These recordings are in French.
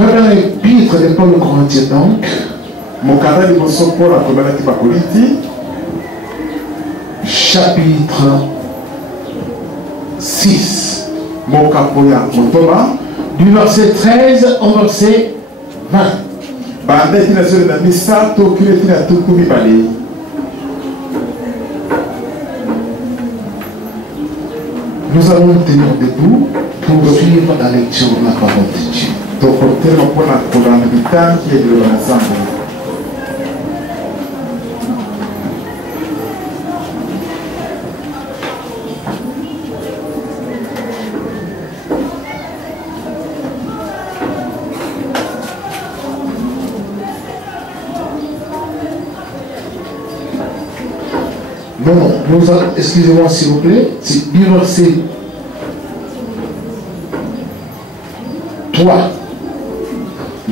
Première épître de Paul aux Corinthiens donc. Chapitre 6. Du verset 13 au verset 20. Nous allons nous tenir debout pour suivre la lecture de la parole de Dieu. Non, excusez-moi s'il vous plaît, c'est du verset 3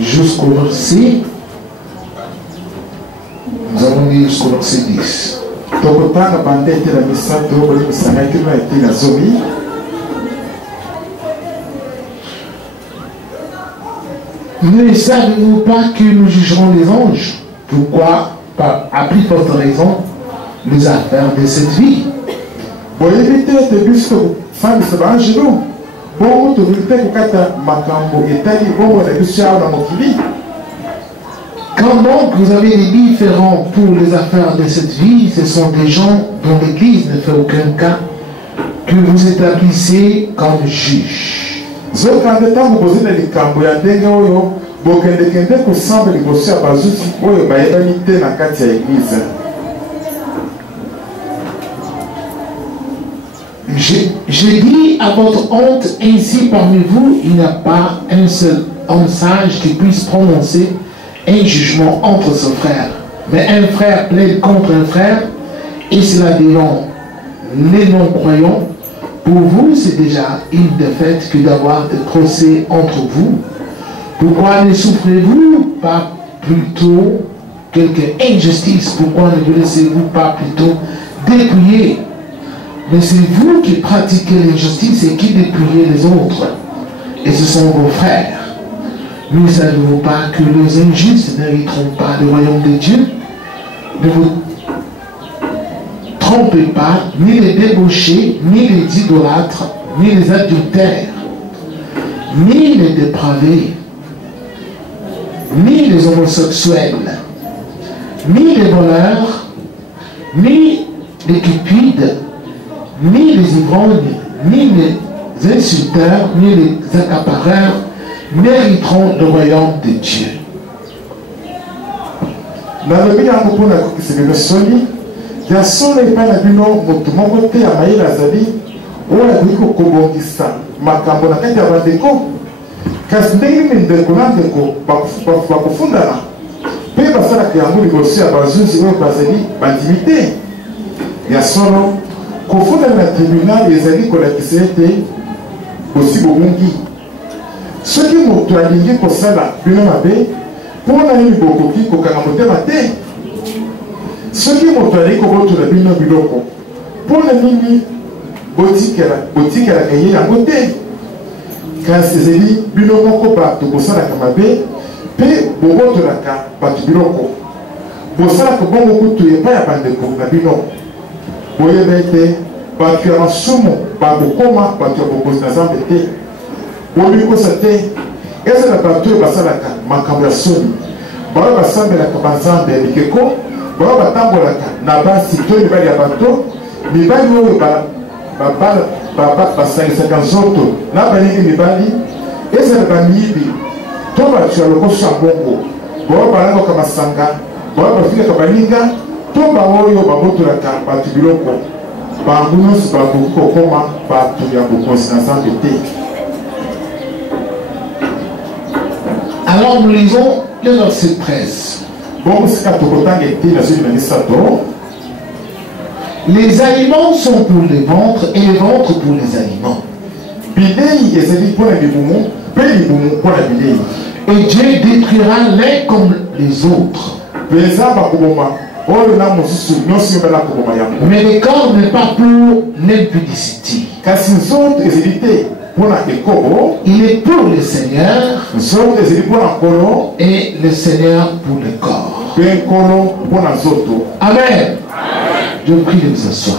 jusqu'au verset, nous allons lire jusqu'au verset 10. Ne savez-vous pas que nous jugerons les anges? Pourquoi, à plus forte raison, les affaires de cette vie? Quand donc vous avez des différends pour les affaires de cette vie, ce sont des gens dont l'Église ne fait aucun cas que vous établissez comme juge. Je dis à votre honte, ainsi parmi vous, il n'y a pas un seul homme sage qui puisse prononcer un jugement entre son frère. Mais un frère plaide contre un frère, et cela devant les non-croyants. Pour vous, c'est déjà une défaite que d'avoir des procès entre vous. Pourquoi ne souffrez-vous pas plutôt quelque injustice? Pourquoi ne vous laissez-vous pas plutôt dépouiller? Mais c'est vous qui pratiquez l'injustice et qui dépouillez les autres. Et ce sont vos frères. Ne savez-vous pas que les injustes n'hériteront pas le royaume de Dieu? Ne vous trompez pas, ni les débauchés, ni les idolâtres, ni les adultères, ni les dépravés, ni les homosexuels, ni les voleurs, ni les cupides, ni les ivrognes, ni les insulteurs, ni les accapareurs mériteront le royaume de Dieu. Kofunda na tribunal ezali kolakisa ete aussi bomungi soki moto alingi kosala bino mabe mpona nini bokoki kokanga motema te soki moto alingi kobotola bino biloko mpona nini botikelaka ye yango te kasi ezali bino moko bato bosalaka mabe mpe bobotolaka bato biloko bosalaka bongo kutu epai ya bandeko na bino boyeba ete bato ya masumu bakokoma bato ya bokonzi na Nzambe te bomikosa te ezala bato oyo basalaka makambo ya soni baoyo basambelaka banzambe ya bikeko baoyo batambolaka na basi to mibali ya bato mibali oyo basangisaka nzoto na baningi mibali ezala bamiyibi to bato ya lokoso ya mbongo baoyo balangaka masanga baoyo bafikaka baninga to baoyo babotolaka bato biloko bango nyonso bakoki kokoma bato ya bokonzi na Nzambe te. Alors nous lisons le verset 13. Les aliments sont pour les ventres et les ventres pour les aliments. Et Dieu détruira l'un comme les autres. Mais le corps n'est pas pour l'impudicité. Il est pour le Seigneur et le Seigneur pour le corps. Amen. Je vous prie de vous asseoir.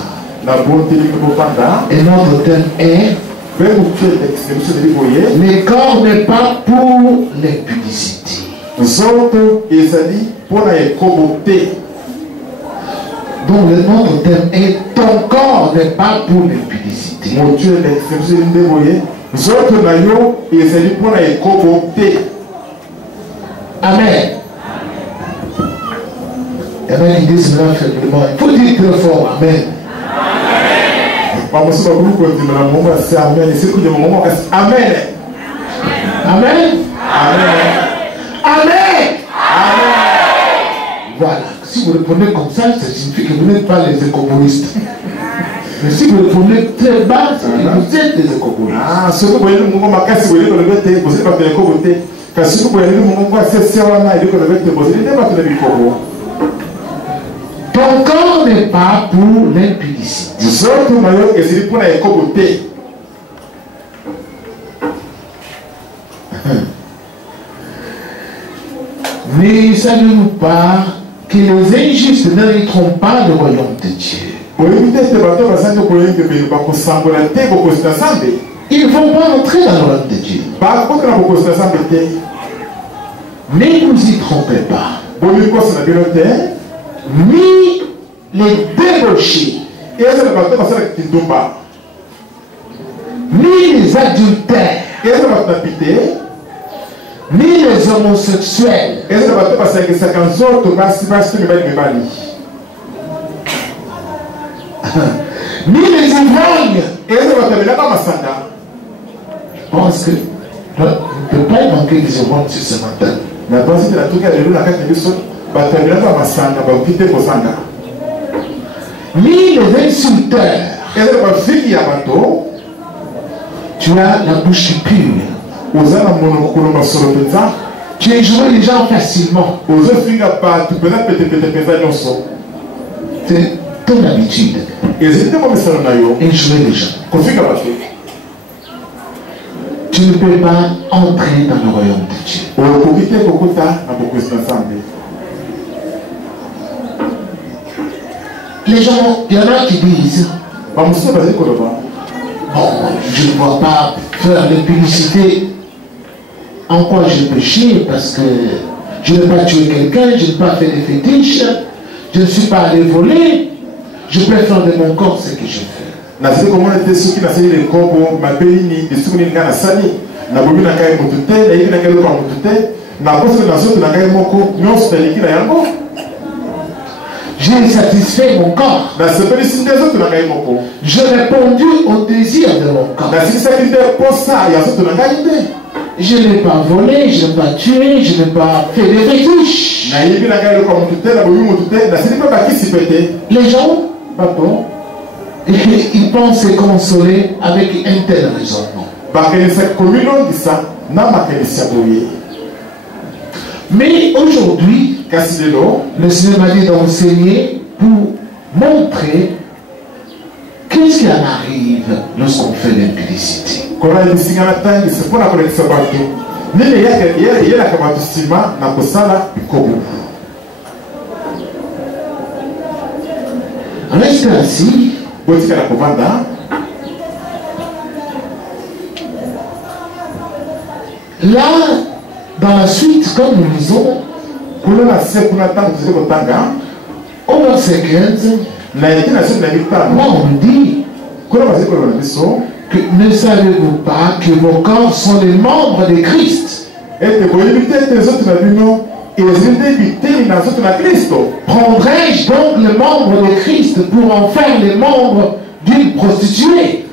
Et notre thème est: le corps n'est pas pour l'impudicité. Donc notre thème est: ton corps n'est pas pour l'impudicité. Amen. Il y en a qui disent là faiblement. Il faut dire très fort Amen. Amen. Amen. Amen. Amen. Voilà. Si vous répondez comme ça, ça signifie que vous n'êtes pas les écobolistes. Mais si vous répondez très bas, ça veut dire que vous êtes des écobolistes. Ah, ce que vous voyez, vous n'êtes pas des écobolistes. Si vous voyez, ton corps n'est pas pour l'impudicité. Ne savez-vous pas que les injustes n'hériteront pas le royaume de Dieu? Ils ne vont pas entrer dans le royaume de Dieu. Ne vous y trompez pas. Ni les débauchés, ni les adultères, ni les homosexuels, ni les ivrognes. Je pense que ne peut pas y manquer des ivrognes sur ce matin. Ni les insulteurs. Tu as la bouche qui pue. Tu injures les gens facilement. C'est ton habitude. Injurer les gens. Tu ne peux pas entrer dans le royaume de Dieu. Les gens, il y en a qui disent: bon, je ne vois pas faire l'impudicité. En quoi j'ai péché? Parce que je n'ai pas tué quelqu'un, je n'ai pas fait des fétiches, je ne suis pas allé voler, je peux faire de mon corps ce que je fais. J'ai satisfait mon corps. J'ai répondu au désir de mon corps. Je n'ai pas volé, je n'ai pas tué, je n'ai pas fait des fétiches. Les gens, ils pensent se consoler avec un tel raisonnement. Mais aujourd'hui, le Seigneur m'a dit d'enseigner pour montrer qu'est-ce qui en arrive lorsqu'on fait l'impudicité. Reste assis. Là, dans la suite, comme nous lisons, au verset 15, là on dit que ne savez-vous pas que vos corps sont les membres de Christ? Prendrai-je donc les membres de Christ pour en faire les membres d'une prostituée?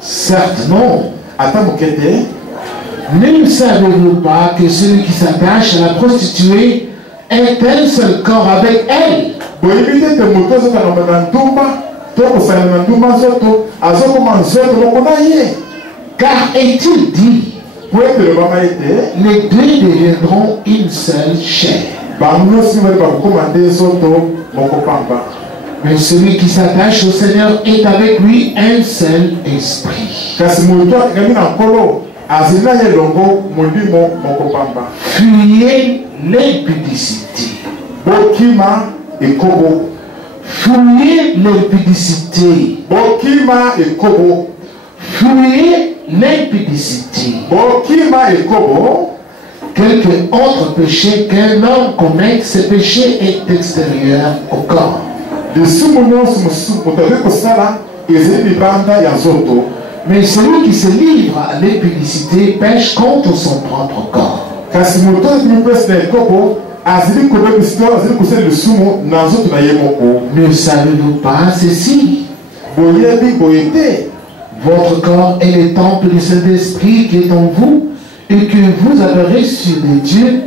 Certes non. Ne savez-vous pas que celui qui s'attache à la prostituée est un seul corps avec elle? Car est-il dit, les deux deviendront une seule chair. Mais celui qui s'attache au Seigneur est avec lui un seul esprit. Fuyez l'impudicité. Fuyez l'impudicité. Fuyez l'impudicité. Quelque autre péché qu'un homme commette, ce péché est extérieur au corps. Mais celui qui se livre à l'impudicité pêche contre son propre corps. Ne savez-vous pas ceci? Votre corps est le temple du Saint-Esprit qui est en vous et que vous avez reçu de Dieu,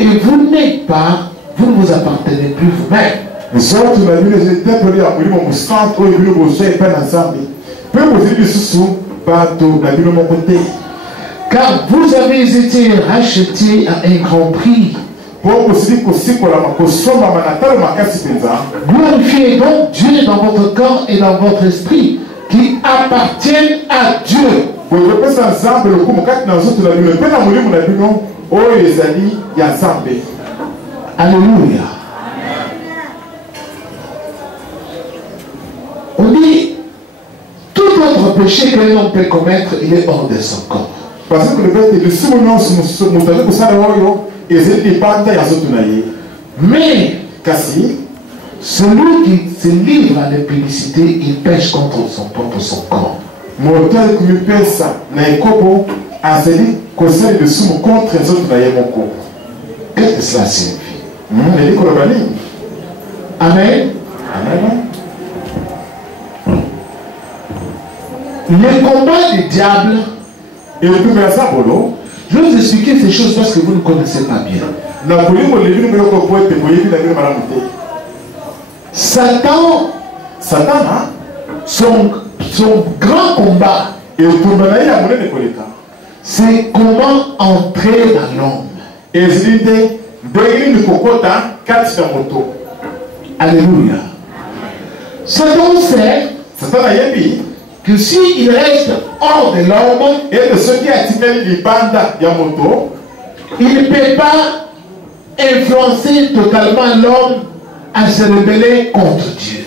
et vous n'êtes pas, vous ne vous appartenez plus vous-même. Car vous avez été rachetés à un grand prix. Glorifiez donc Dieu dans votre corps et dans votre esprit qui appartiennent à Dieu. Alléluia. On dit, tout autre péché qu'un homme peut commettre, il est hors de son corps. Parce que mais celui qui se livre à l'impudicité, il pêche contre son corps. Qu'est-ce que cela signifie? Amen. Le combat du diable, je vais vous expliquer ces choses parce que vous ne connaissez pas bien. Satan, son grand combat, c'est comment entrer dans l'homme. Alléluia. Satan sait que s'il reste hors de l'homme, il ne peut pas influencer totalement l'homme à se rebeller contre Dieu.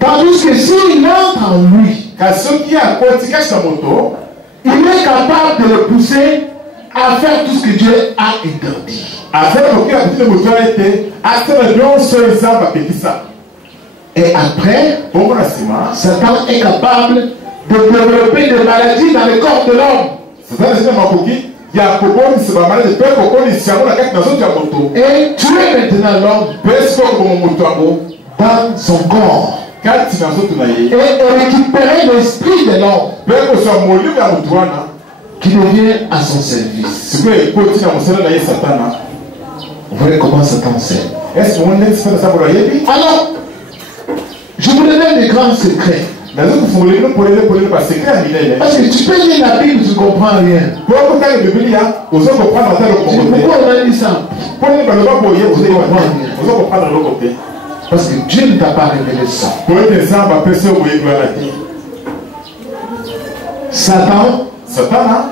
Tandis que s'il entre en lui, il est capable de le pousser à faire tout ce que Dieu a interdit. Et après, Satan est capable de développer des maladies dans le corps de l'homme. Et tuer maintenant l'homme dans son corps. Et récupérer l'esprit de l'homme qui devient à son service. Vous voyez comment Satan sait. Alors, je vous donne des grands secrets. Parce que tu peux lire la Bible, tu ne comprends rien. Pourquoi on a dit ça? Parce que Dieu ne t'a pas révélé ça. Satan,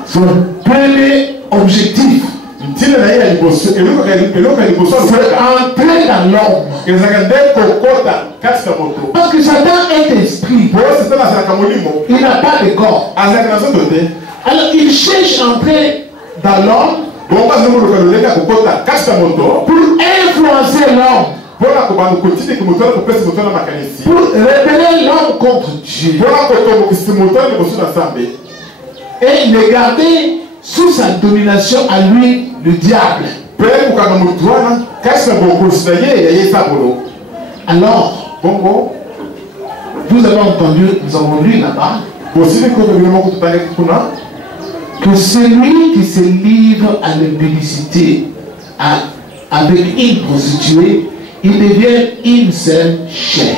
son premier objectif, c'est entrer dans l'homme. Parce que Satan est esprit. Il n'a pas de corps. Alors il cherche à entrer dans l'homme pour influencer l'homme. Pour révéler l'homme contre Dieu. Et le garder sous sa domination à lui, le diable. Alors, vous avez entendu, nous avons lu là-bas, que celui qui se livre à l'impudicité avec une prostituée, il devient une seule chair.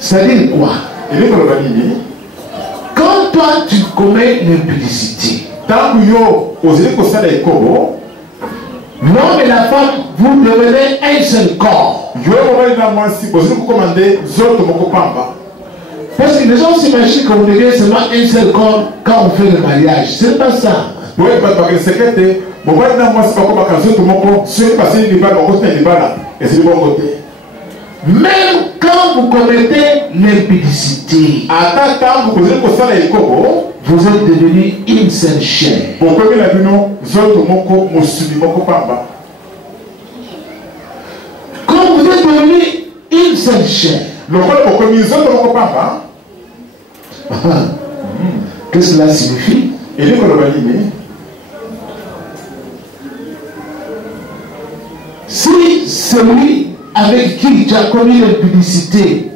C'est-à-dire quoi? Quand toi tu commets l'impudicité, l'homme et la femme, vous devenez un seul corps. Parce que les gens s'imaginent qu'on devient seulement un seul corps quand on fait le mariage. C'est pas ça. Même quand vous commettez l'impudicité, vous êtes devenu une seule chair. Quand vous êtes devenu une seule chair, qu'est-ce que cela signifie? Si celui avec qui tu as commis l'impudicité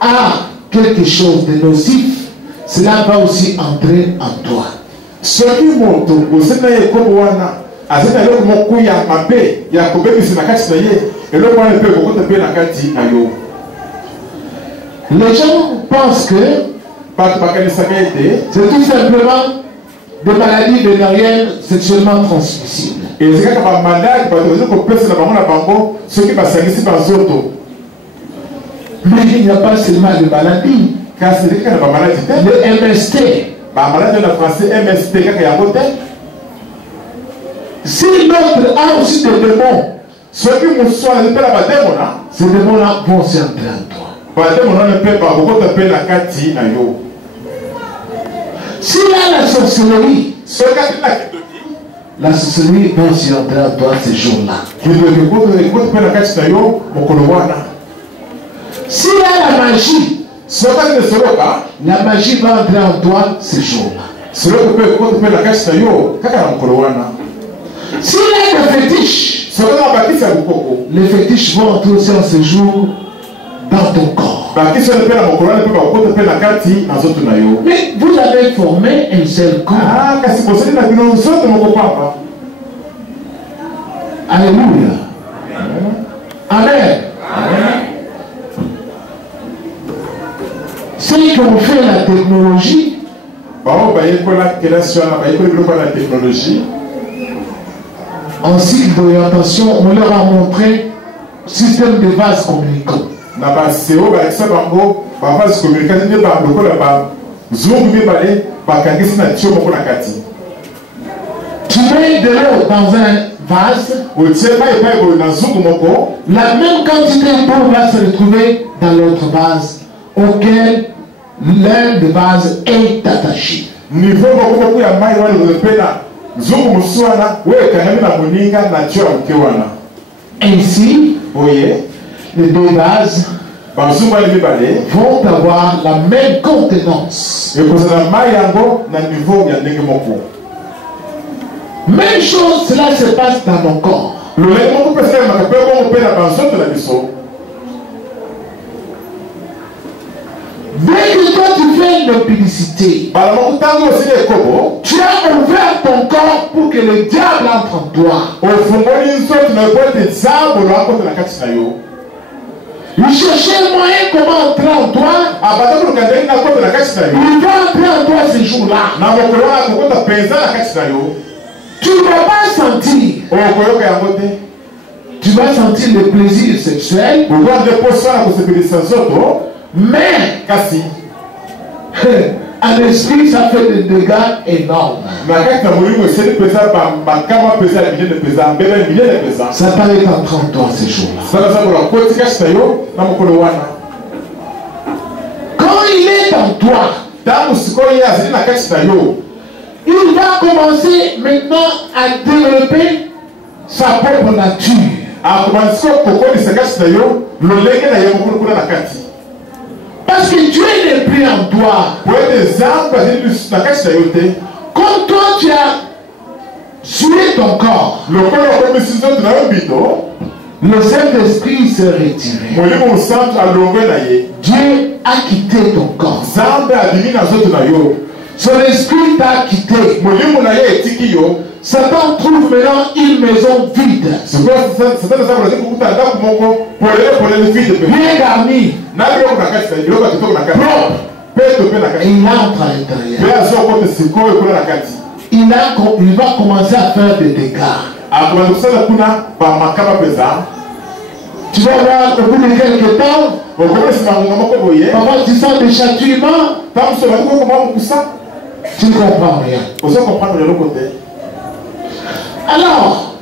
a quelque chose de nocif, cela va aussi entrer en toi. Les gens pensent que c'est tout simplement des maladies vénériennes sexuellement transmissibles. Mais il n'y a pas seulement de maladies. Le MST. Si l'autre a aussi des démons, ces démons-là vont s'entrer en toi. S'il y a la sorcellerie, la sorcellerie va s'y entrer en toi ces jours-là. S'il y a la magie, la magie va entrer en toi ces jours-là. S'il y a des fétiches, les fétiches vont entrer aussi en ce jour dans ton corps. Mais vous avez formé un seul corps. Alléluia. Amen. Ceux qui ont fait la technologie, en cycle d'orientation, on leur a montré système de vases communicants. Tu mets de l'eau dans un vase, la même quantité d'eau va se retrouver dans l'autre vase auquel l'un des vases est attaché. Ainsi, les deux vases vont avoir la même contenance. Même chose, cela se passe dans mon corps. Dès que toi tu fais une publicité, tu as ouvert ton corps pour que le diable entre en toi. Il cherchait un moyen comment entrer en toi. Il va entrer en toi ce jour-là. Tu ne vas pas sentir. Tu vas sentir le plaisir sexuel. Mais à l'esprit, ça fait des dégâts énormes. Satan est entré en toi ces jours-là. Quand il est en toi, il va commencer maintenant à développer sa propre nature. Parce que Dieu n'est plus en toi. Comme toi tu as tué ton corps, le Saint-Esprit s'est retiré. Dieu a quitté ton corps. Son esprit t'a quitté. Satan trouve maintenant une maison vide. Bien garnie. Propre. Et il entre à l'intérieur. Il va commencer à faire des dégâts. Tu vas voir au bout de quelques temps, parfois tu sens des châtiments. Tu ne comprends rien. Alors,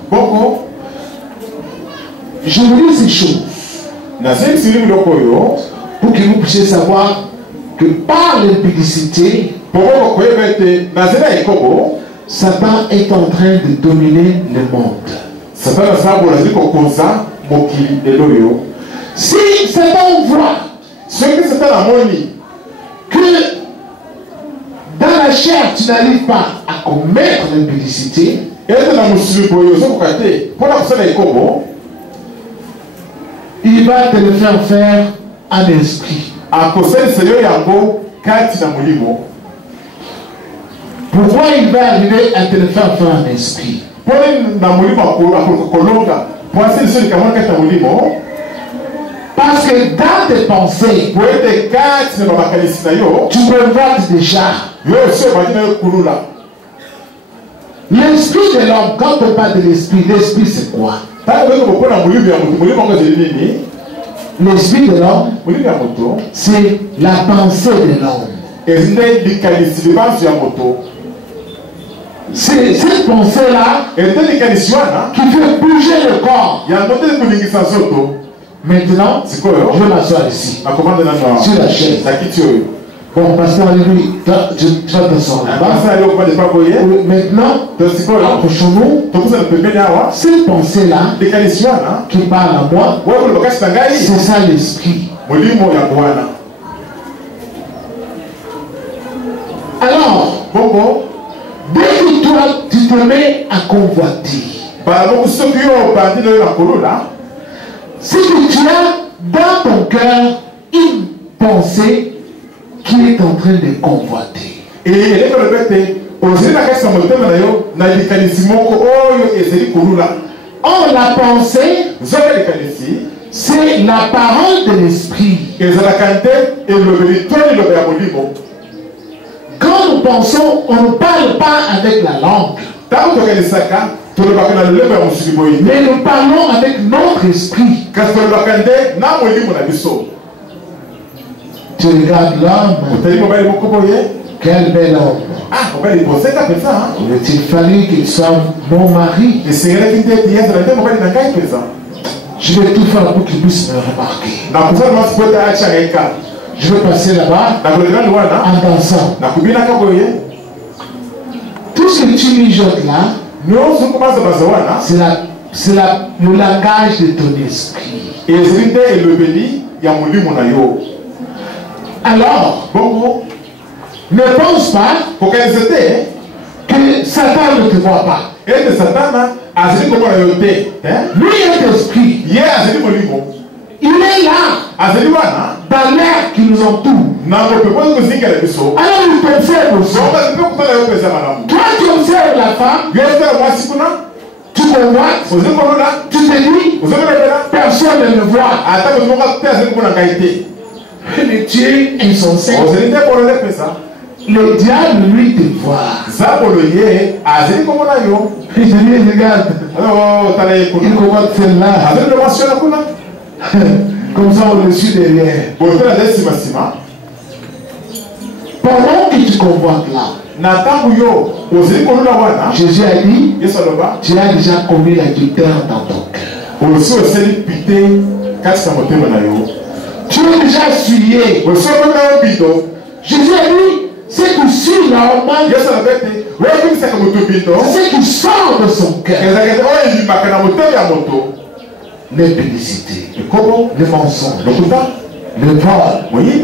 je vous dis ces choses pour que vous puissiez savoir que par l'impudicité, Satan est en train de dominer le monde. Si Satan voit que dans la chair tu n'arrives pas à commettre l'impudicité, il va te le faire en esprit. Pourquoi il va arriver à te le faire en esprit? Parce que dans tes pensées, tu convoites déjà l'esprit de l'homme. Quand on parle de l'esprit c'est quoi? L'esprit de l'homme, c'est la pensée de l'homme. C'est cette pensée-là qui fait bouger le corps. Maintenant, je vais m'asseoir ici, sur la chaise. Bon, pasteur, lui, tu vas t'asseoir là-bas. Maintenant, approchons-nous. Cette pensée-là qui parle à moi, c'est ça l'esprit. Alors, dès que toi, tu te mets à convoiter, c'est que tu as dans ton cœur une pensée qui est en train de convoiter. Or, la pensée, c'est la parole de l'esprit. Quand nous pensons, on ne parle pas avec la langue. Mais nous parlons avec notre esprit. Tu regardes l'homme. Quel bel homme. Il fallu qu'il soit mon mari. Je vais tout faire pour qu'il puisse me remarquer. Je vais passer là-bas en dansant. Tout ce que tu mijotes là, c'est le langage de ton esprit. Alors, ne pense pas que Satan ne te voit pas. Lui est esprit. Il est là, dans l'air qui nous entoure. Alors il t'observe aussi. Toi tu observes la femme, tu convoites, tu te dis, personne ne le voit. Le Dieu insensé. Le diable lui te voit. Et je lui regarde. Il convoite celle-là. Comme ça on le suit derrière. Pendant que tu convoites là, Jésus a dit, tu as déjà commis l'adultère dans ton cœur. Tu es déjà souillé. Jésus a dit, c'est que sur normal, c'est ce qui sort de son cœur. L'impudicité, le mensonge, le vol,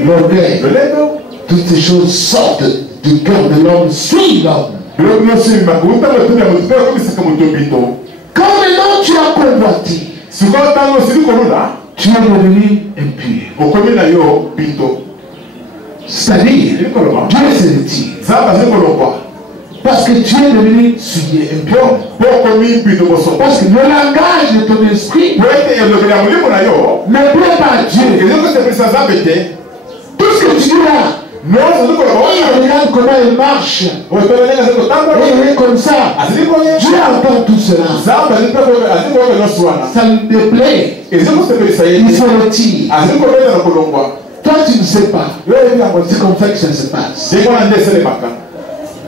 l'orgueil, toutes ces choses sortent du cœur de l'homme, suivent l'homme. Quand maintenant tu as convoité, tu es devenu impur. C'est-à-dire, Dieu se retire. Parce que tu es devenu souillé, impur. Parce que le langage de ton esprit ne plaît pas à Dieu. Tout ce que tu dis là, il regarde comment il marche. Et il est comme ça. Dieu entend tout cela. Ça lui déplaît. Il se retire. Toi, tu ne sais pas. C'est comme ça que ça se passe.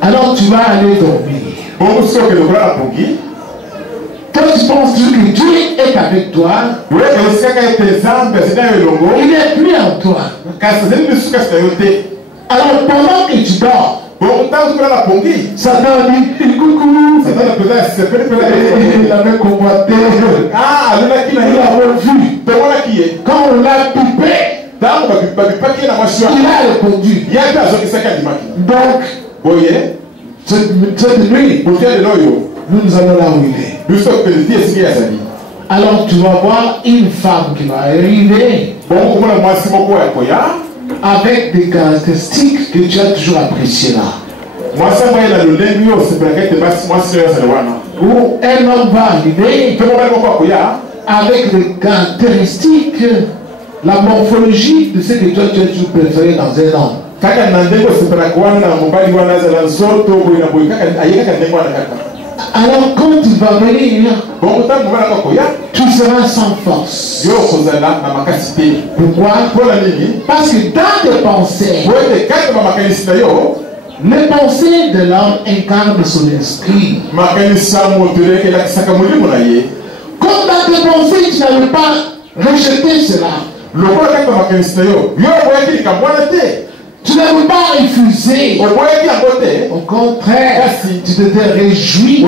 Alors tu vas aller dormir. Toi, tu penses que Dieu est avec toi. Il n'est plus en toi. Alors pendant que tu dors, Satan dit coucou. Il avait convoité. Il avait vu. Quand on l'a coupé, il a répondu. Donc, cette nuit, nous allons là où il est. Alors tu vas voir une femme qui va arriver avec des caractéristiques que tu as toujours appréciées là. Ou un homme va arriver avec des caractéristiques, la morphologie de ce que toi tu as toujours préféré dans un homme. Alors quand tu vas venir, tu seras sans force. Pourquoi? Parce que dans tes pensées, les pensées de l'homme incarnent son esprit. Comme dans tes pensées, tu n'avais pas rejeté cela. Tu n'avais pas refusé. Au contraire, tu t'étais réjoui.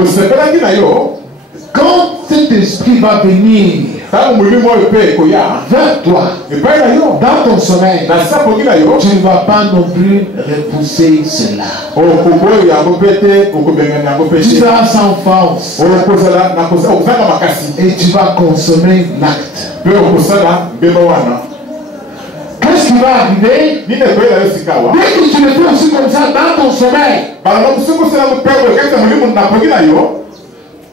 Quand cet esprit va venir vers toi, dans ton sommeil, tu ne vas pas non plus repousser cela. Tu seras sans force. Et tu vas consommer l'acte. Qu'est-ce qui va arriver? Dès que tu le fais aussi comme ça dans ton sommeil,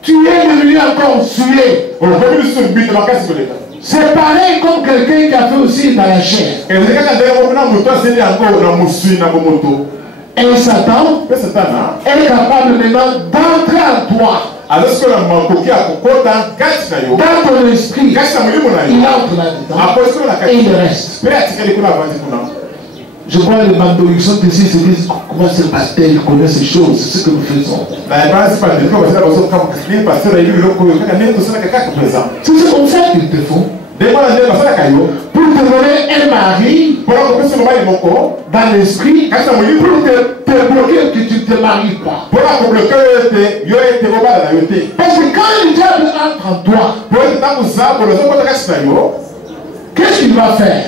tu es devenu encore souillé. C'est pareil comme quelqu'un qui a fait aussi dans la chair. Et Satan est capable maintenant d'entrer en toi. Dans ton esprit, il entre là-dedans et il reste. Je vois les bandeaux, ils sont ici, ils se disent comment ce pasteur il connaît ces choses, c'est ce que nous faisons. C'est comme ça qu'ils te font. Pour te donner un mari dans l'esprit, pour te bloquer que tu ne te maries pas. Parce que quand le diable entre en toi, qu'est-ce qu'il va faire?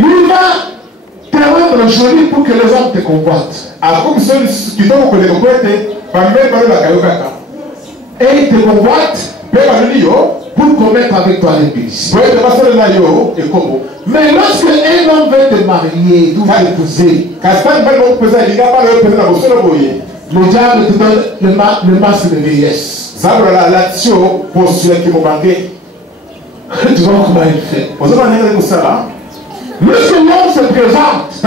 Il va te rendre joli pour que les hommes te convoitent. Et il te convoite pour commettre avec toi l'impudicité. Mais lorsque un homme veut te marier, tu vas l'épouser, le diable te donne le masque de vieillesse. Tu vois comment il fait. Lorsque l'homme se présente, je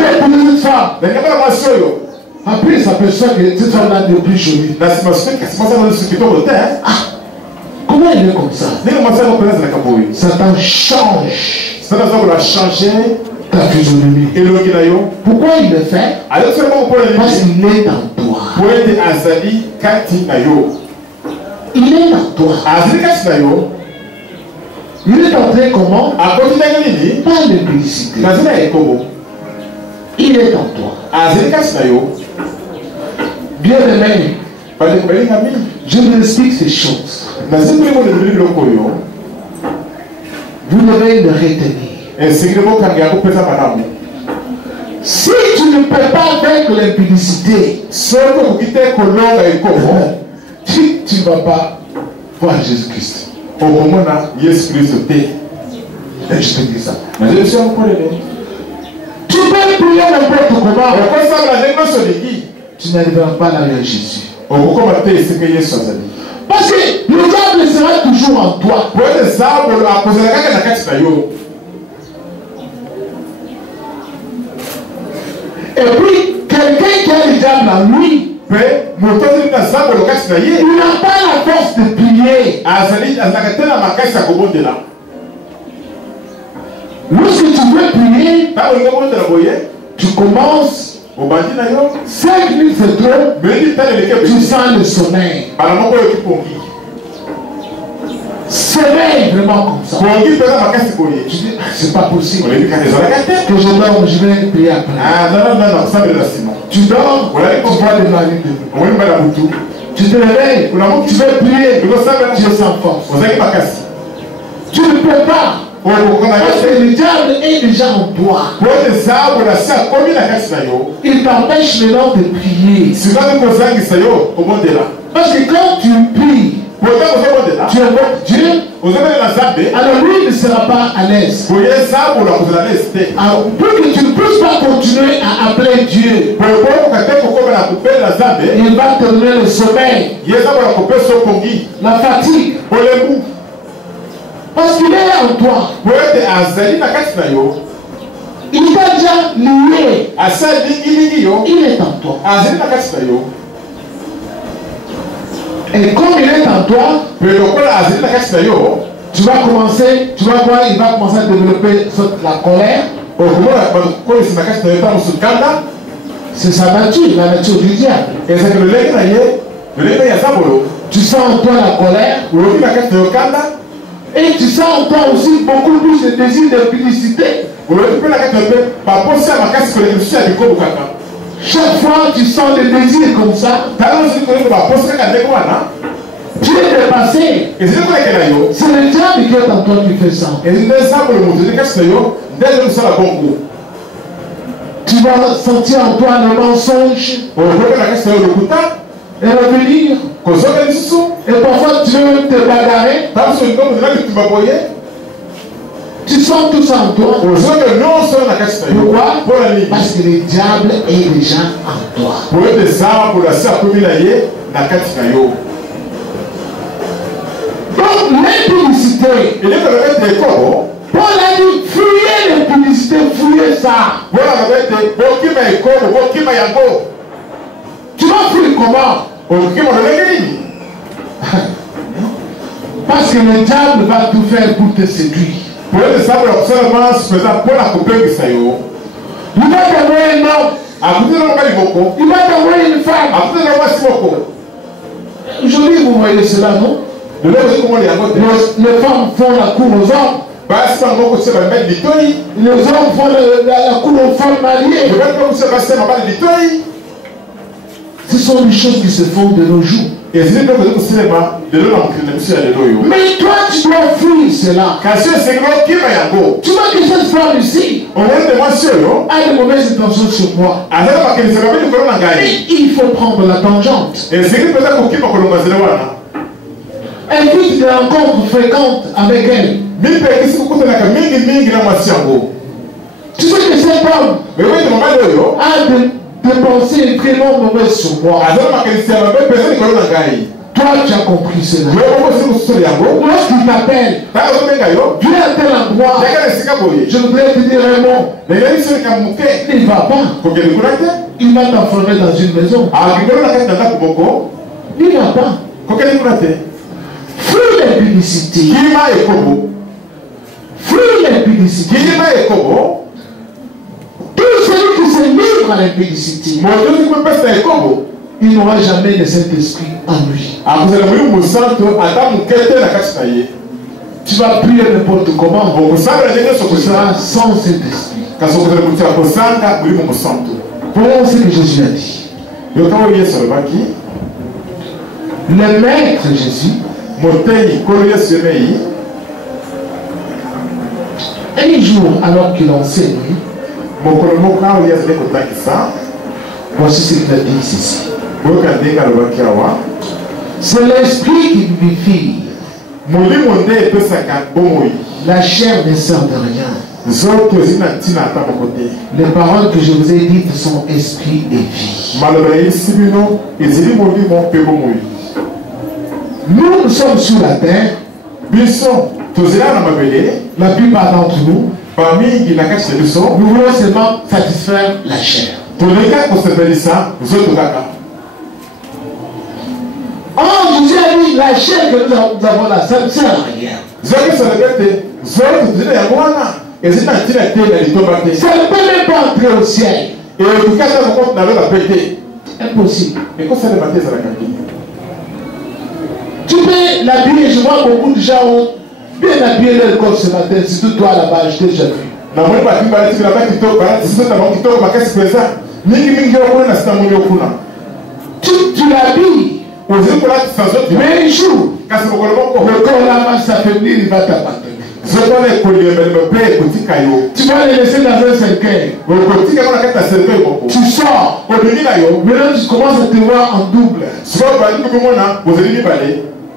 vais épouser cette femme. Après, il s'aperçoit que cette femme-là n'est plus jolie. Comment il est comme ça? Satan change ta physionomie. Pourquoi il le fait? Parce qu'il est en toi. Il est en toi. Il est entré comment? Par l'impudicité. Il est en toi. Bien aimé, je vous explique ces choses. Vous devez le retenir. Si tu ne peux pas vaincre l'impudicité, tu ne vas pas voir Jésus-Christ. Et je te dis ça. Tu peux prier n'importe comment, tu n'arriveras pas là vers Jésus. Parce que le diable sera toujours en toi. Et puis, quelqu'un qui a le diable en lui, il n'a pas la force de prier. Lorsque tu veux prier, tu commences 5 minutes c'est trop, tu sens le sommeil. Sommeil vraiment comme ça. Tu dis, c'est pas possible. Que je dors, je vais prier après. Tu dors, tu vois des malines de nous. Tu te réveilles, tu veux prier, tu es sans force. Tu ne peux pas. Parce que le diable est déjà en toi. Il t'empêche maintenant de prier. Parce que quand tu pries, tu invoques Dieu, alors lui ne sera pas à l'aise. Alors, pour que tu ne puisses pas continuer à appeler Dieu, il va te donner le sommeil, la fatigue. Parce qu'il est en toi. Il t'a déjà lié. Il est en toi. Et comme il est en toi, tu vas commencer, tu vas voir, il va commencer à développer la colère. C'est sa nature, la nature du diable. Tu sens en toi la colère. Et tu sens en toi aussi beaucoup plus de désir de publicité. Chaque fois tu sens des désirs comme ça, tu es dépassé. C'est le diable qui est en toi qui fait ça. Tu vas sentir en toi le mensonge et revenir. Et parfois tu veux te bagarrer. Tu sens tout ça en toi. Pourquoi? Parce que le diable est déjà en toi. Donc l'impudicité. Paul a dit fuyez l'impudicité, fuyez ça. Tu vas fuir comment? Parce que le diable va tout faire pour te séduire. Il va t'envoyer un homme. Il va t'envoyer une femme. Aujourd'hui, vous voyez cela, non? Les femmes font la cour aux hommes. Les hommes font la cour aux femmes mariées. Ce sont des choses qui se font de nos jours. Mais toi, tu dois fuir cela. Tu vois que cette femme ici a de mauvaises intentions sur moi. Et il faut prendre la tangente. Invite des rencontres fréquentes avec elle. Tu sais que cette femme a dépensé une très longue mauvaise sur moi. Toi, tu as compris cela. Lorsqu'il t'appelle, viens à tel endroit. Je voudrais te dire un mot. Il ne va pas. Il va t'enfermer dans une maison. Il ne va pas. Fuis l'impudicité. Fuis l'impudicité. Tout celui qui se livre à l'impudicité, il n'aura jamais de Saint-Esprit en lui. Tu vas prier n'importe comment, tu seras sans Saint-Esprit. Voyons ce que Jésus a dit. Le Maître Jésus, un jour, alors qu'il enseigne, voici ce qu'il a dit ici. C'est l'esprit qui vivifie. La chair ne sert de rien. Les paroles que je vous ai dites sont esprit et vie. Nous sommes sur la terre. La plupart d'entre nous, nous voulons seulement satisfaire la chair. Oh, Jésus a dit, la chair que nous avons là, ça ne sert à rien. Ça ne peut même pas entrer au ciel. Impossible. Tu peux l'habiller, je vois beaucoup de gens ont bien habillé leur corps ce matin, surtout toi là-bas, je t'ai déjà vu. Tu l'habilles. Mais un jour, le corps là va s'affaiblir, il va t'abandonner. Tu vas les laisser dans un cercueil. Tu sors. Maintenant tu commences à te voir en double.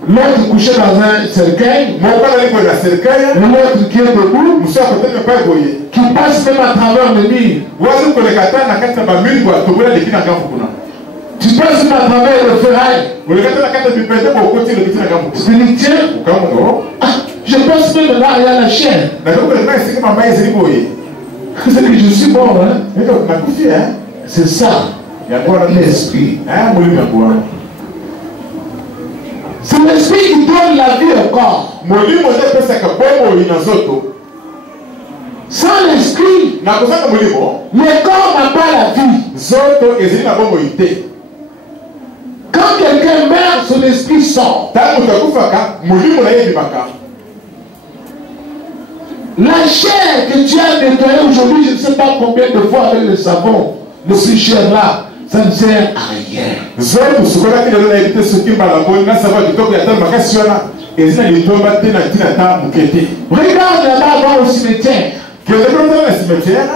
L'autre couché dans un cercueil. L'autre qui est debout. Qui passe même à travers le mur. Tu passes à travers le ferraille. Tu dis, tiens, je passe même là, il y a la chaîne. C'est que je suis mort, hein? C'est ça, l'esprit. C'est l'esprit qui donne la vie au corps. Sans l'esprit, le corps n'a pas la vie. Quand quelqu'un meurt, son esprit sort. La chair que tu as nettoyée aujourd'hui, je ne sais pas combien de fois avec le savon, le plus cher là, ça ne sert à rien. Regarde là-bas au cimetière. Tu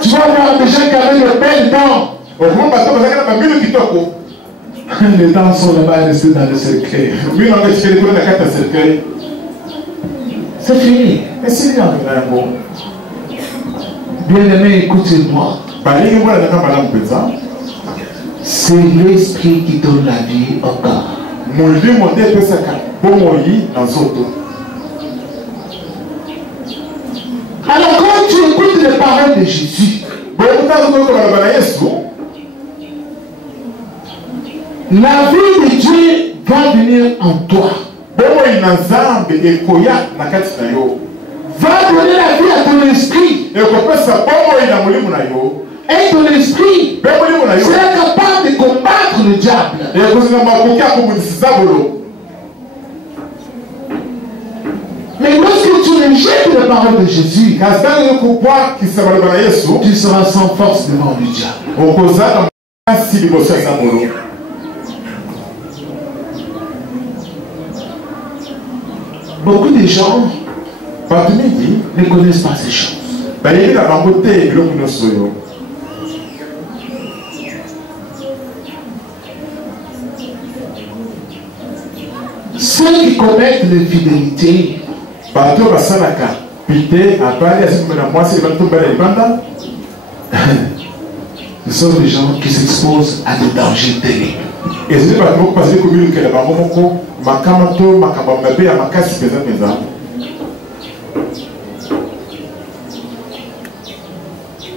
vas voir des gens qui avaient de belles dents. Les dents sont là-bas restées dans le cercueil. C'est fini. Bien-aimé, écoutez-moi. C'est l'esprit qui donne la vie au corps. Alors quand tu écoutes les paroles de Jésus, la vie de Dieu va venir en toi. Va donner la vie à ton esprit. Et ton esprit sera capable de combattre le diable. Mais lorsque tu rejettes les paroles de Jésus, tu seras sans force devant le diable. Beaucoup de gens ne connaissent pas ces choses. Ceux qui commettent l'infidélité, ce sont des gens qui s'exposent à des dangers terribles.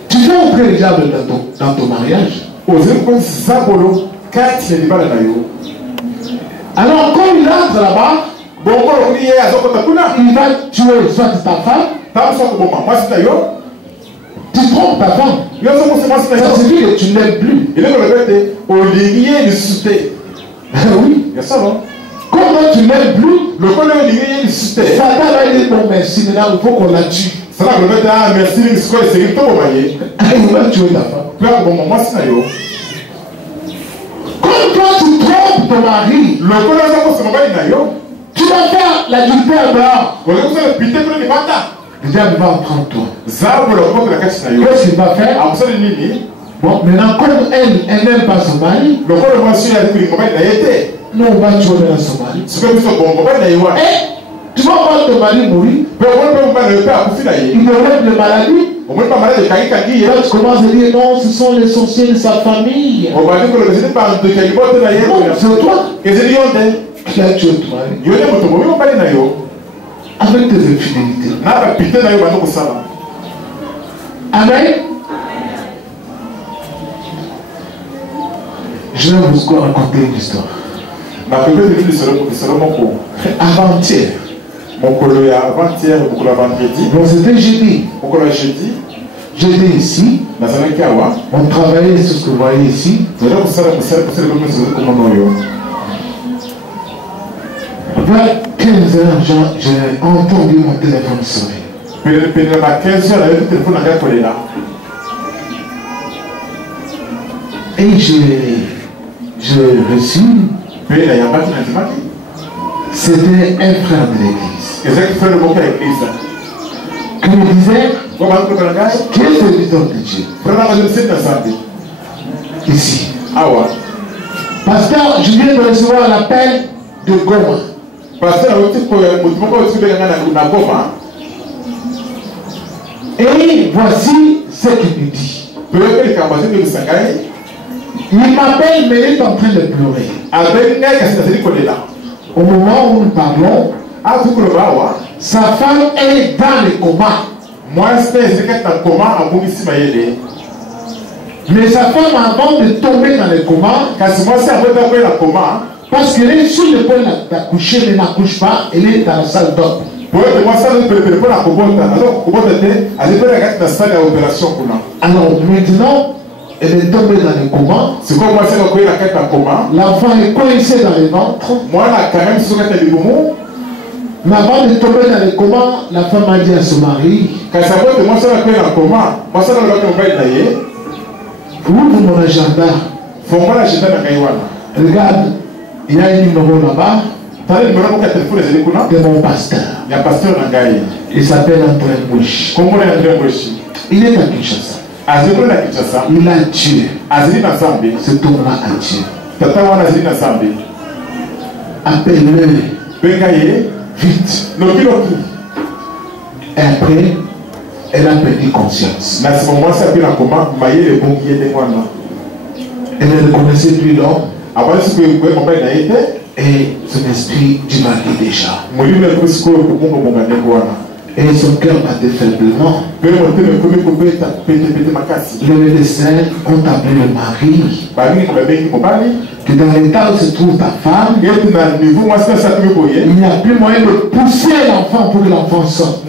Tu vas entrer le diable dans ton mariage. Alors comme il entre là-bas, il va tuer soit ta femme, tu trompes ta femme. Ça signifie que tu n'aimes plus. Oui. Comme tu n'aimes plus, Satan va dire bon merci, maintenant il faut qu'on la tue. Il va tuer ta femme. Comme toi tu trompes ton mari, tu vas faire l'adultère dehors. Le diable va en prendre toi. Qu'est-ce qu'il va faire? Bon, maintenant, comme elle n'aime pas son mari, nous on va tuer dans son mari. Et tu vas voir ton mari mourir. Il développe des maladies. Quand tu commences à dire non, ce sont les sorciers de sa famille. Non, c'est toi qui as tué ton mari. Avec tes infidélités. Amen. Je vais vous raconter une histoire. Avant-hier. Bon, c'était jeudi. J'étais ici. On travaillait sur ce que vous voyez ici. Vers 15 heures, j'ai entendu mon téléphone sonner. Et j'ai reçu. C'était un frère de l'église. Qui me disait qui est le serviteur de Dieu. Ici. Pasteur, je viens de recevoir l'appel de Goma. Et voici ce qu'il me dit. Il m'appelle, mais il est en train de pleurer. Au moment où nous parlons, sa femme est dans le coma. Mais sa femme, avant de tomber dans le coma, parce qu'elle est sur le point d'accoucher, mais n'accouche pas, elle est dans la salle d'homme. Alors maintenant, elle est tombée dans le coma. L'enfant est coincé dans le ventre. Mais avant de tomber dans le coma, la femme a dit à son mari, ouvre mon agenda. Regarde, il y a un numéro là-bas de mon pasteur. Il s'appelle André Mouch. Il est à Kinshasa. Il a Dieu. Cet homme-là a Dieu. Appelle-le. Vite. Et après, elle a perdu conscience. Elle ne connaissait plus l'homme. Et son esprit divaguait déjà. Et son cœur battait faiblement. Les médecins ont appelé le mari. Que dans l'état où se trouve ta femme, il n'y a plus moyen de pousser l'enfant pour que l'enfant sorte.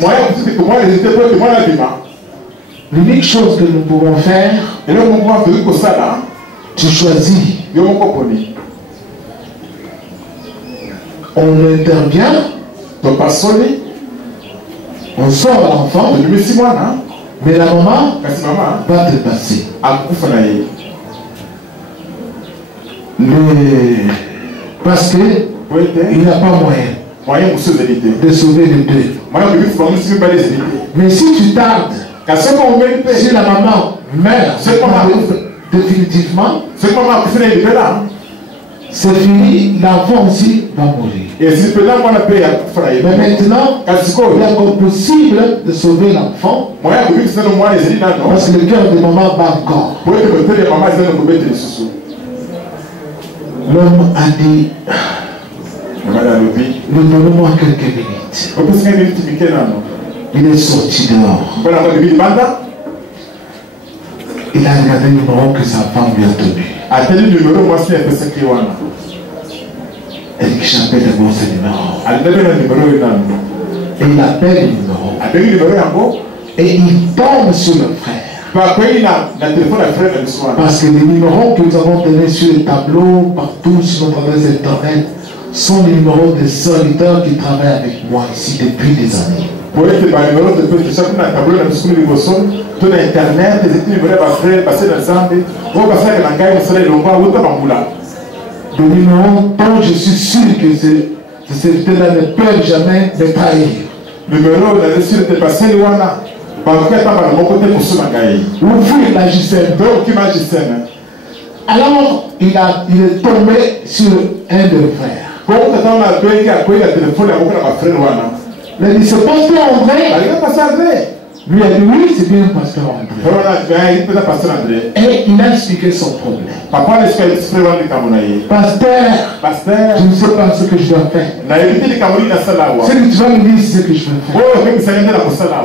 L'unique chose que nous pouvons faire, tu choisis. On intervient, on sort l'enfant, mais la maman va te passer. Parce qu'il n'y a pas moyen de sauver les deux. Mais si tu tardes, si la maman meurt définitivement, c'est fini, l'enfant aussi va mourir. Mais maintenant, il est encore possible de sauver l'enfant parce que le cœur de maman bat encore. L'homme a dit, donnez-moi quelques minutes. Il est sorti dehors. Il a regardé le numéro que sa femme lui a donné. Elle dit que j'appelle d'abord ce numéro. Et il appelle le numéro. Et il tombe sur le frère. Parce que les numéros que nous avons donnés sur le tableau, partout sur notre adresse internet, sont les numéros des serviteurs qui travaillent avec moi ici depuis des années. Le numéro dont je suis sûr que ces serviteurs-là ne peuvent jamais me trahir. Ouvrir la GSM. Alors, il est tombé sur un de mes frères. Il dit, c'est pas toi, André. Lui a dit oui, c'est bien pasteur André. Et il a expliqué son problème. Pasteur, je ne sais pas ce que je dois faire. C'est que tu vas me dire ce que je veux faire.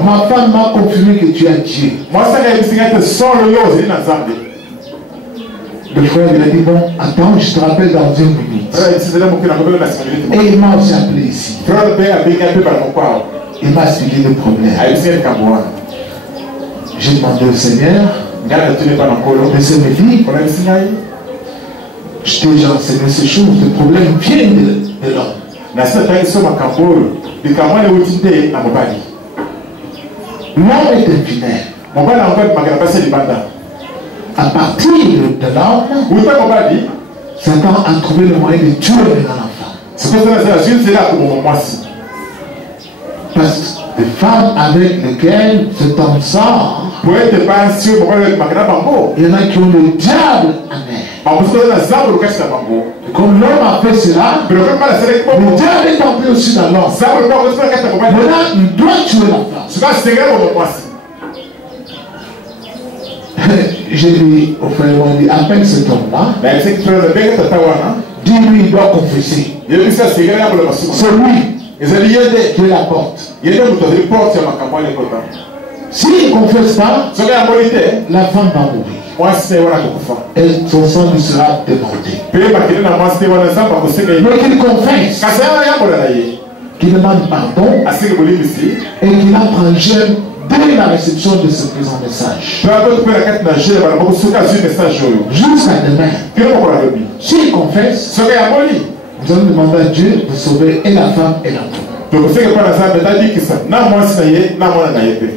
Ma femme m'a confirmé que tu as Dieu. Le frère il a dit bon, attends, je te rappelle dans 1 minute. Et il m'a aussi appelé ici. Il m'a expliqué le problème. J'ai demandé au Seigneur de se me dire, je t'ai déjà enseigné ces choses, le problème vient de l'homme. L'homme est infidèle. À partir de l'homme, Satan a trouvé le moyen de tuer l'enfant. Parce que les femmes avec lesquelles cet homme sort, il y en a qui ont le diable amer. Comme l'homme a fait cela, le diable est entré aussi dans l'homme. Maintenant, il doit tuer l'enfant. J'ai dit au frère, on dit, appelle cet homme-là. Dis-lui, il doit confesser. C'est lui qui est la porte. S'il ne confesse pas, la femme va mourir. Et son sang lui sera demandé. Mais qu'il confesse, qu'il demande pardon et qu'il entre en jeûne dès la réception de ce présent message. Jusqu'à demain. S'il confesse, nous allons demander à Dieu de sauver et la femme et l'enfant.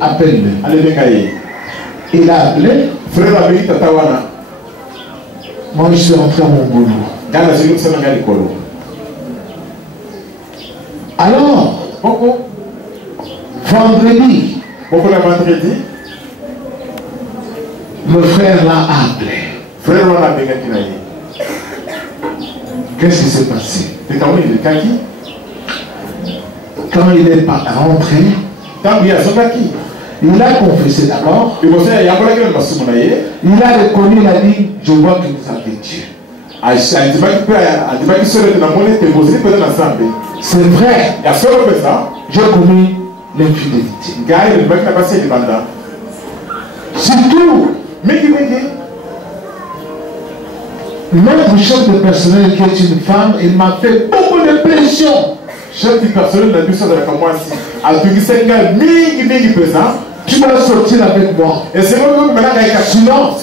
Appelle-le. Il a appelé. Moi je suis rentré à mon boulot. Alors, vendredi, le frère l'a appelé. Qu'est-ce qui s'est passé? Quand il est rentré, il a confessé d'abord. Il a reconnu, il a dit, je vois que vous avez Dieu. C'est vrai, j'ai commis l'infidélité. Surtout, notre chef de personnel qui est une femme, il m'a fait beaucoup de pression. Chef du personnel de la puissance de la Camerounais a dit tu dois sortir avec moi. Et c'est sinon,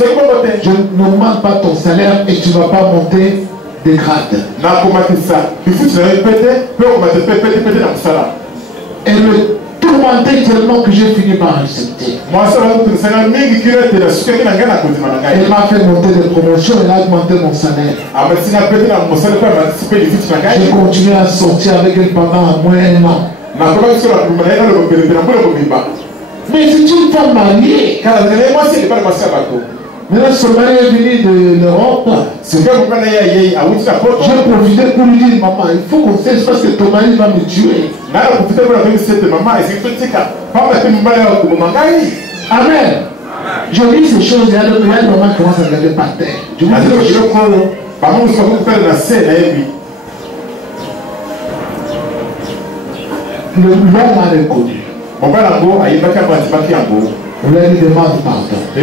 je ne demande pas ton salaire et tu ne vas pas monter des grades. Et le tourmenté tellement que j'ai fini par accepter. Il m'a fait monter des promotions, il a augmenté mon salaire. J'ai continué à sortir avec elle pendant au moins 1 an. Mais c'est une femme mariée. Maintenant, son mari est venu de l'Europe. J'ai profité pour lui dire, maman, il faut qu'on sait parce que ton mari va me tuer. Amen. Je lis ces choses, il y a le moment qui commence à regarder par terre. Je l'homme a reconnu. On lui demande pardon. Il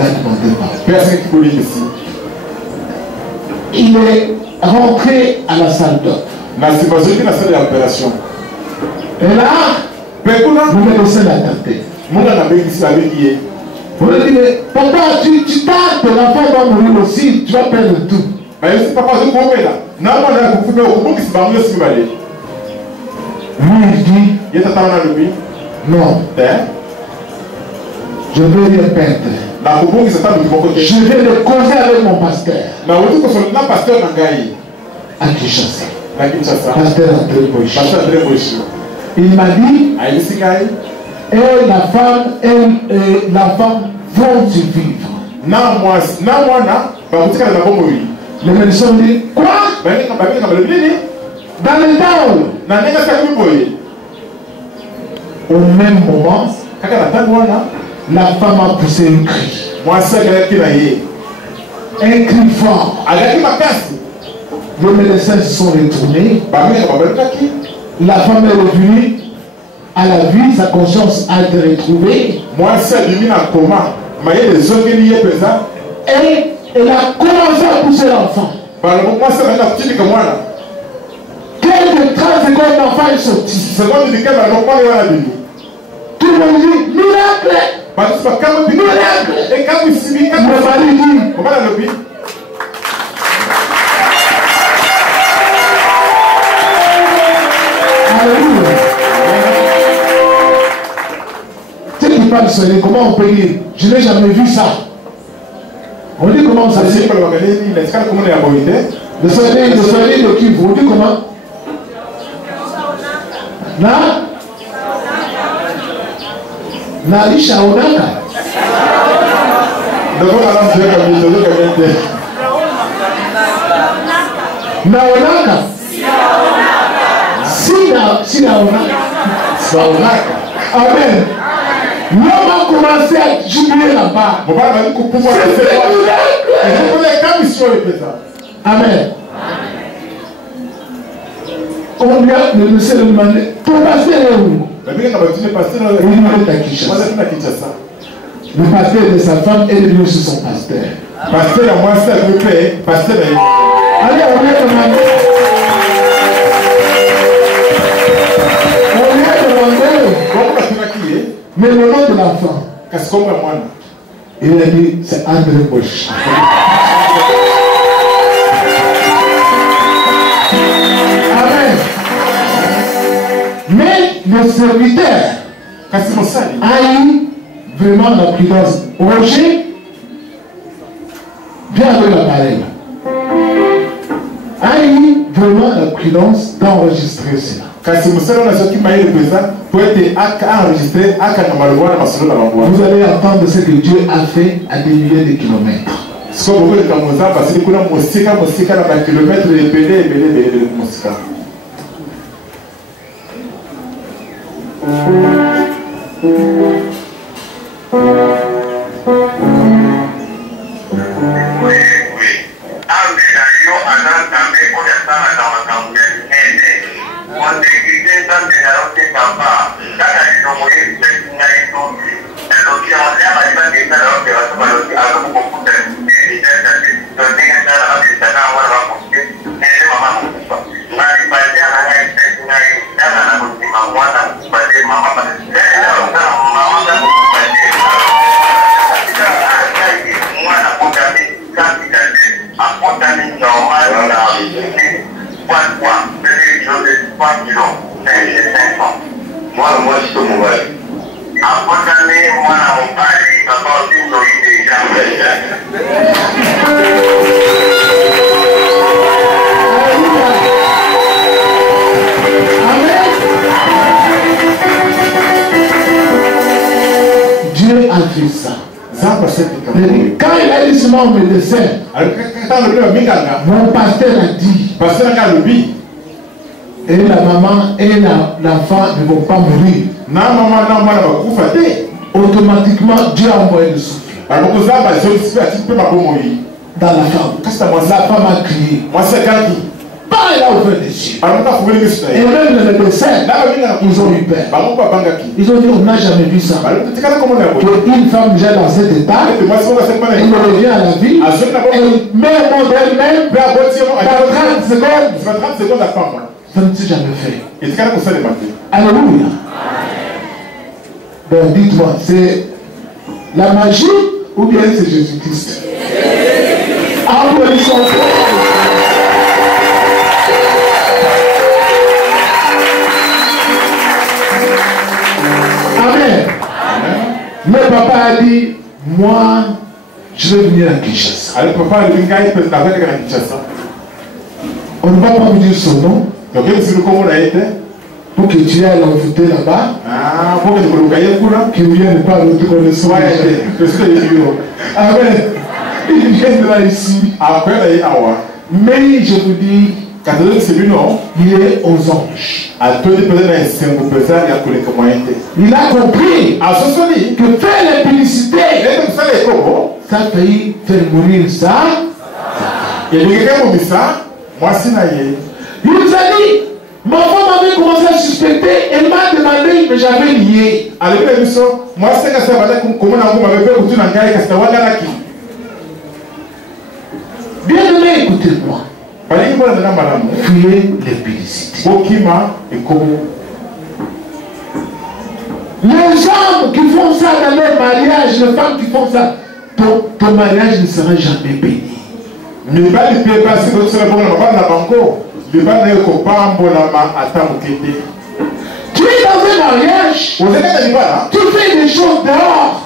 a demandé pardon. Il est rentré à la salle d'op. Et là, vous me laissez la tenter. Vous lui dites, mais papa, tu tardes, l'enfant va mourir aussi, tu vas perdre tout. Lui, il dit, non. Je vais les perdre. Je vais le causer avec mon pasteur. À Kinshasa. Pasteur André Boichi. Il m'a dit, et la femme et l'enfant vont survivre. Le médecin dit, quoi? Dans le temps. Au même moment, La femme a poussé un cri. Un cri fort. Les médecins se sont retournés. La femme est revenue à la vie, sa conscience a été retrouvée. Et elle a commencé à pousser l'enfant. Quelques 30 secondes, l'enfant est sorti. Tout le monde dit miracle. Miracle. Le mari dit alléluia. Tu sais qu'il parle soigné, comment on peut dire? Je n'ai jamais vu ça. On dit comment ça se fait? Le soigné de qui? Vous dites comment? Naisha Onaka. Naonaka. Sinaonaka. Amen. L'homme a commencé à jubiler là-bas. Amen. On lui a le monsieur lui demandé, ton pasteur est où? Le pasteur de sa femme est lui aussi son pasteur. Allez, on lui a demandé. Mais le nom de l'enfant, il a dit, c'est André Bosch. Amen. Mais le serviteur a eu vraiment la prudence. Roger, viens avec l'appareil. A eu vraiment la prudence d'enregistrer cela. Vous allez entendre ce que Dieu a fait à des milliers de kilomètres. Dieu a fait ça. Quand il a dit seulement au médecin, mon pasteur a dit, et la maman et l'enfant ne vont pas mourir. Automatiquement, Dieu a envoyé le souffle dans la femme. La femme a crié. Elle a ouvert les yeux. Et même les médecins, ils ont eu peur. Ils ont dit, on n'a jamais vu ça. Une femme déjà dans cet état, elle revient à la vie, elle met au monde elle-même, dans 30 secondes. Ça ne s'est jamais fait. Alléluia. Donc dites-moi, c'est la magie ou bien c'est Jésus-Christ? Applaudissons. Amen. Le papa a dit, moi, je vais venir à Kinshasa. On ne va pas vous dire son nom. Pour que tu ailles l'envoûter là-bas. Qu'il ne vienne pas l'autre connaissance. Amen. Il vient de là ici. Mais je vous dis, il est aux anges. Il a compris que faire la publicité, ça a failli faire mourir ça. Il nous a dit, ma femme avait commencé à suspecter, elle m'a demandé, mais j'avais lié. Bien aimé, écoutez-moi. Fuyez les publicités. Les hommes qui font ça dans leur mariage, les femmes qui font ça, ton mariage ne sera jamais béni. Tu es dans un mariage, tu fais des choses dehors,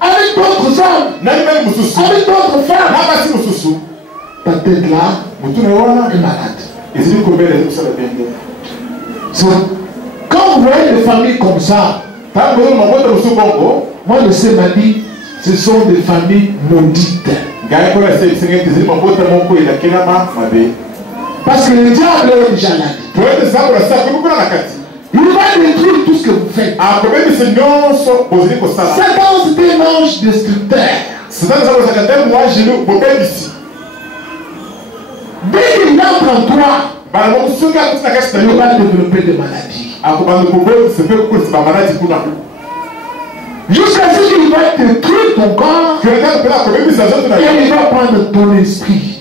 avec d'autres hommes, avec d'autres femmes. Ta tête là est malade. Quand vous voyez des familles comme ça, moi le Seigneur m'a dit, ce sont des familles maudites. Parce que le diable est déjà là. Il va détruire tout ce que vous faites. Satan, c'est un ange destructeur. Dès qu'il entre en toi, il va développer des maladies. Jusqu'à ce qu'il va détruire ton corps et il va prendre ton esprit.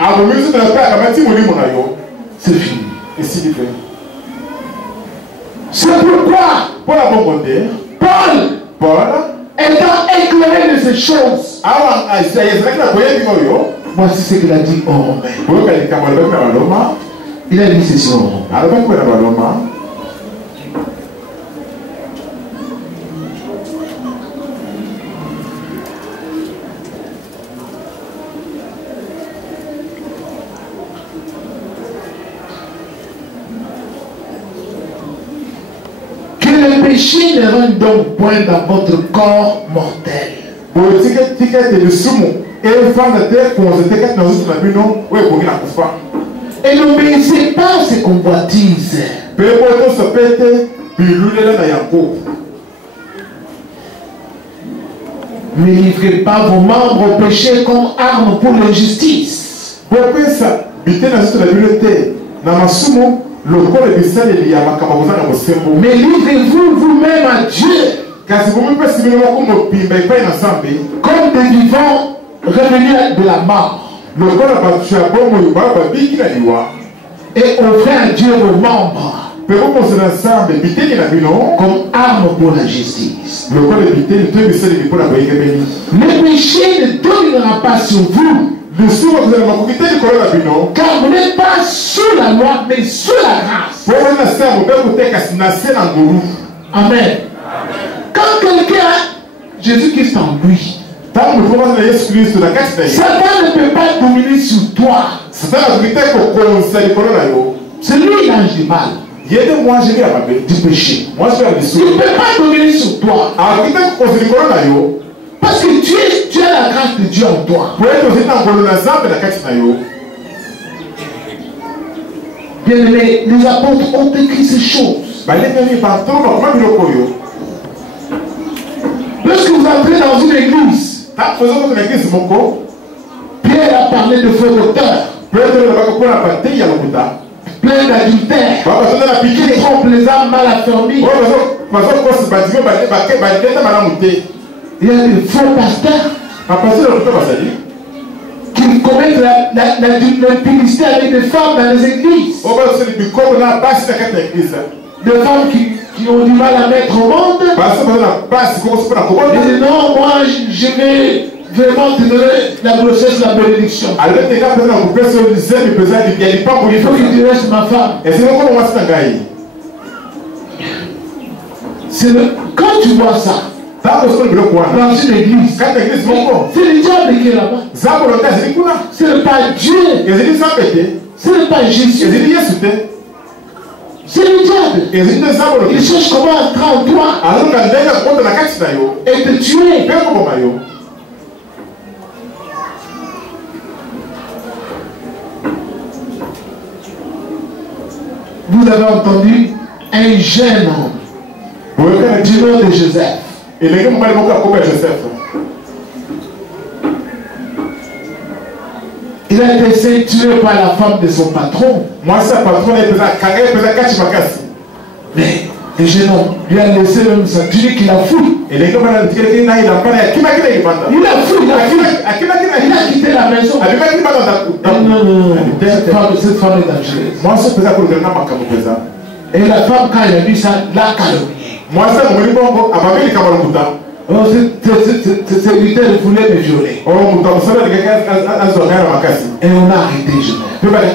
C'est fini. C'est pourquoi Paul étant éclairé de ces choses, voici ce qu'il a dit aux Romains. Il a dit ceci aux Romains. Que le péché ne rentre donc point dans votre corps mortel. Et n'obéissez pas à ces convoitises. Ne livrez pas vos membres au péché comme arme pour l'injustice. Mais livrez-vous vous-même à Dieu comme des vivants revenus de la mort. Et offrez à Dieu vos membres comme arme pour la justice. Le péché ne dominera pas sur vous, car vous n'êtes pas sous la loi mais sous la grâce. Amen. Quand quelqu'un a Jésus-Christ en lui, Satan ne peut pas dominer sur toi. C'est lui l'ange du mal, du péché. Il ne peut pas dominer sur toi. Parce que tu as la grâce de Dieu en toi. Bien aimé, les apôtres ont écrit ces choses. Lorsque vous entrez dans une église, Pierre a parlé de faux docteurs, plein d'adultères, qui trompent les âmes mal affermies. Il y a des faux pasteurs qui commettent la publicité avec des femmes dans les églises. Des femmes qui ont du mal à mettre au monde. Ils disent non, moi je vais vraiment te donner la grossesse, la bénédiction. Il faut que tu restes ma femme. Quand tu vois ça dans une église, c'est le diable qui est là-bas. Ce n'est pas Dieu. Ce n'est pas Jésus. C'est le diable. Il cherche comment entrer en toi et te tuer. vous avez entendu un jeune homme du nom de Joseph. Et les gens m'ont dit Joseph. Il a été séduit par la femme de son patron. Moi, c'est patron, il faisait cacher ma casse. Mais le jeune homme lui a laissé même sa tunique, il a fui. Et les gens m'ont dit il a fui, il a quitté la maison. Non, cette femme est dangereuse. Moi, c'est ça pour le grand. Et la femme, quand elle a vu ça, l'a calomnié. Moi, c'est mon livre, à ma vie, c'est éviter de vouloir me violer. Et on a arrêté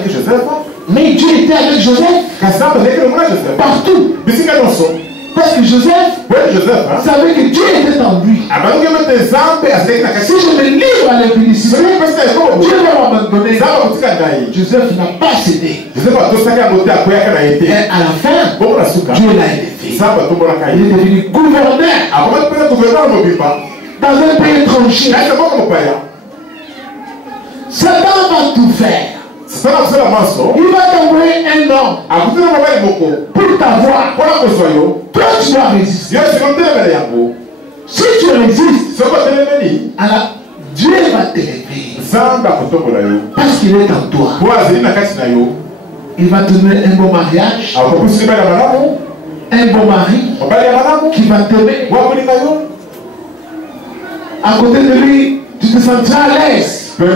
Joseph. Mais Dieu était avec Joseph partout. Parce que Joseph savait que Dieu était en lui. Si je me livre à l'impudicité, Dieu va m'abandonner. Joseph n'a pas cédé. Et à la fin, Dieu l'a élevé. Il est devenu gouverneur dans un pays étranger. Satan va tout faire. Il va t'envoyer un homme pour t'avoir. Toi, tu dois résister. Si tu résistes, alors Dieu va t'élever. Parce qu'il est en toi. Il va te donner un bon mariage, un bon mari qui va t'aimer. À côté de lui, tu te sentiras à l'aise. Il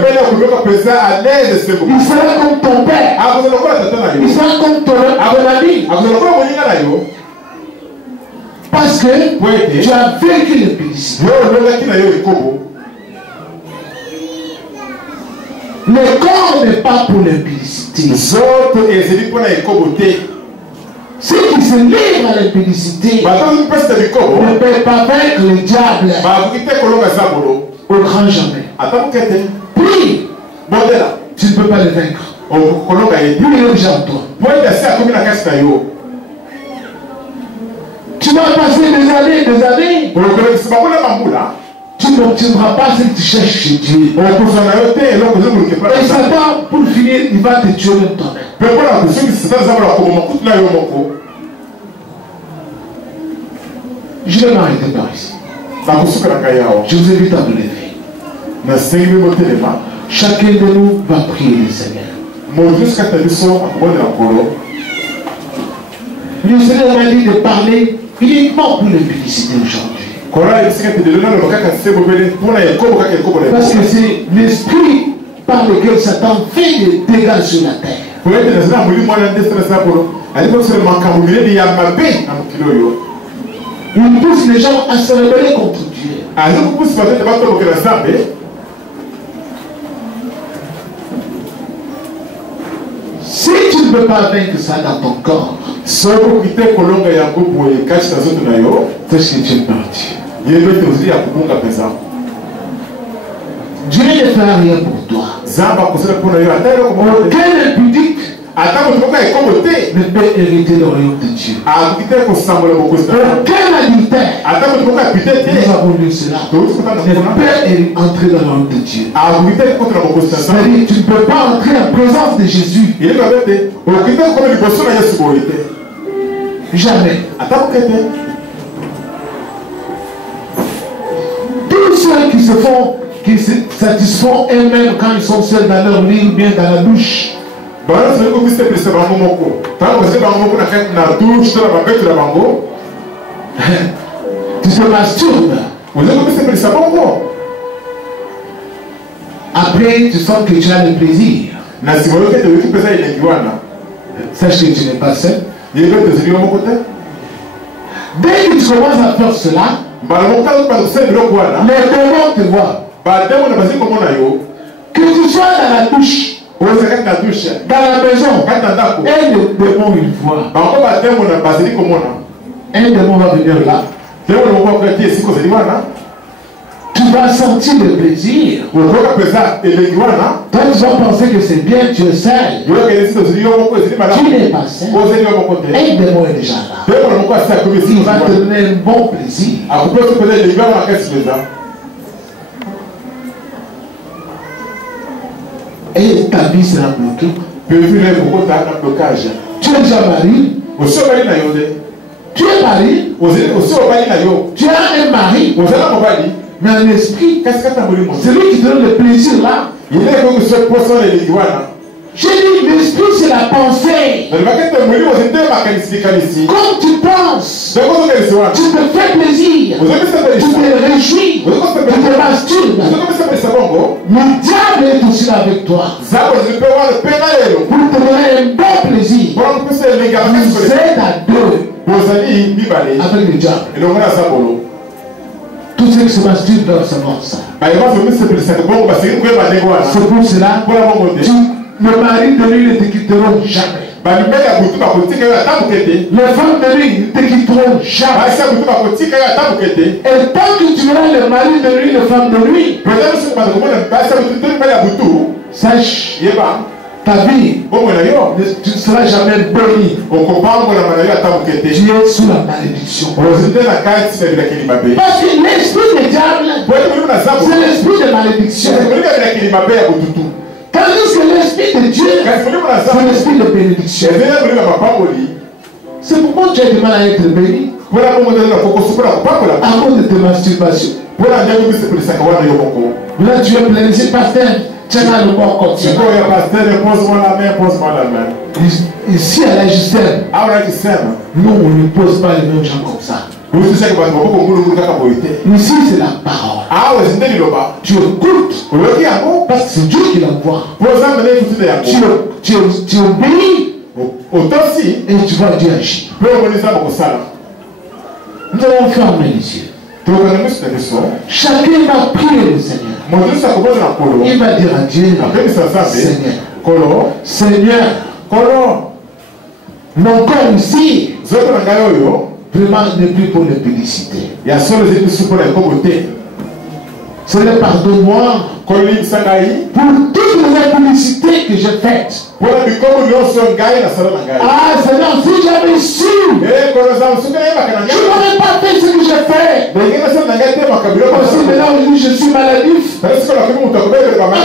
sera comme ton père. Il sera comme ton ami. Parce que tu as vécu l'impudicité. Le corps n'est pas pour l'impudicité. Ceux qui se livrent à l'impudicité ne peuvent pas vaincre le diable au grand jamais. Prie, tu ne peux pas le vaincre. Lui, il est déjà en toi. Tu vas passer des années. Tu n'obtiendras pas ce que tu cherches chez Dieu. Et Satan, pour finir, il va te tuer même toi-même. Je vais m'arrêter par ici. Je vous invite à me lever. Chacun de nous va prier le Seigneur. Le Seigneur m'a dit de parler uniquement pour l'impudicité aujourd'hui. Parce que c'est l'esprit par lequel Satan fait des dégâts sur la terre. Il pousse les gens à se rebeller contre Dieu. Si tu ne peux pas vaincre ça dans ton corps, c'est ce que Dieu parti. Dieu ne fera rien pour toi. Aucun impudique ne peut hériter le royaume de Dieu. Aucun adultère, nous avons lu cela, ne peut entrer dans le royaume de Dieu. C'est-à-dire, tu ne peux pas entrer en présence de Jésus. Jamais. Tous ceux qui se satisfont eux-mêmes quand ils sont seuls dans leur lit ou bien dans la douche, tu te masturbes. Après, tu sens que tu as le plaisir. Sache que tu n'es pas seul. Dès que tu commences à faire cela, les démons te voient. Que tu sois dans la douche, dans la maison, un démon il voit. Un démon va venir là. Tu vas sentir le plaisir. Toi tu vas penser que c'est bien, tu es seul. Tu n'es pas seul. Un démon est déjà là. Il va te donner un bon plaisir. Et ta vie sera bloquée. Tu es déjà marié. Tu es marié. Tu as un mari. Mais un esprit, c'est lui qui te donne le plaisir là. J'ai dit, l'esprit c'est la pensée. Quand tu penses, tu te fais plaisir, tu te réjouis, tu te masturbes. Le diable est aussi avec toi pour te donner un bon plaisir. Vous êtes à deux avec le diable. Tous ceux qui se masturbent doivent savoir ça. C'est pour cela que le mari de lui ne te quitteront jamais. Les femmes de lui ne te quitteront jamais. Et tant que tu verras le mari de lui, les femmes de lui, sache, ta vie, tu ne seras jamais béni. Tu es sous la malédiction. Parce que l'esprit du diable, c'est l'esprit de malédiction. Tandis que l'esprit de Dieu, c'est l'esprit de bénédiction. C'est pourquoi tu as du mal à être béni. À cause de tes masturbations. Là tu es plaisir, pasteur. Tu as le bon côté. Ici à la Gisèle, nous on ne pose pas les mêmes gens comme ça. Ici c'est la parole. Tu écoutes parce que c'est Dieu qui l'envoie. Tu obéis et tu vois Dieu agir. Nous allons fermer les yeux. Chacun va prier le Seigneur. Il va dire à Dieu, Seigneur, mon corps ici vraiment n'est plus pour les publicités. Seigneur, pardonne-moi pour toutes les publicités que j'ai faites. Ah Seigneur, si j'avais su, je n'aurais pas fait ce que j'ai fait. Aussi maintenant aujourd'hui je suis maladif à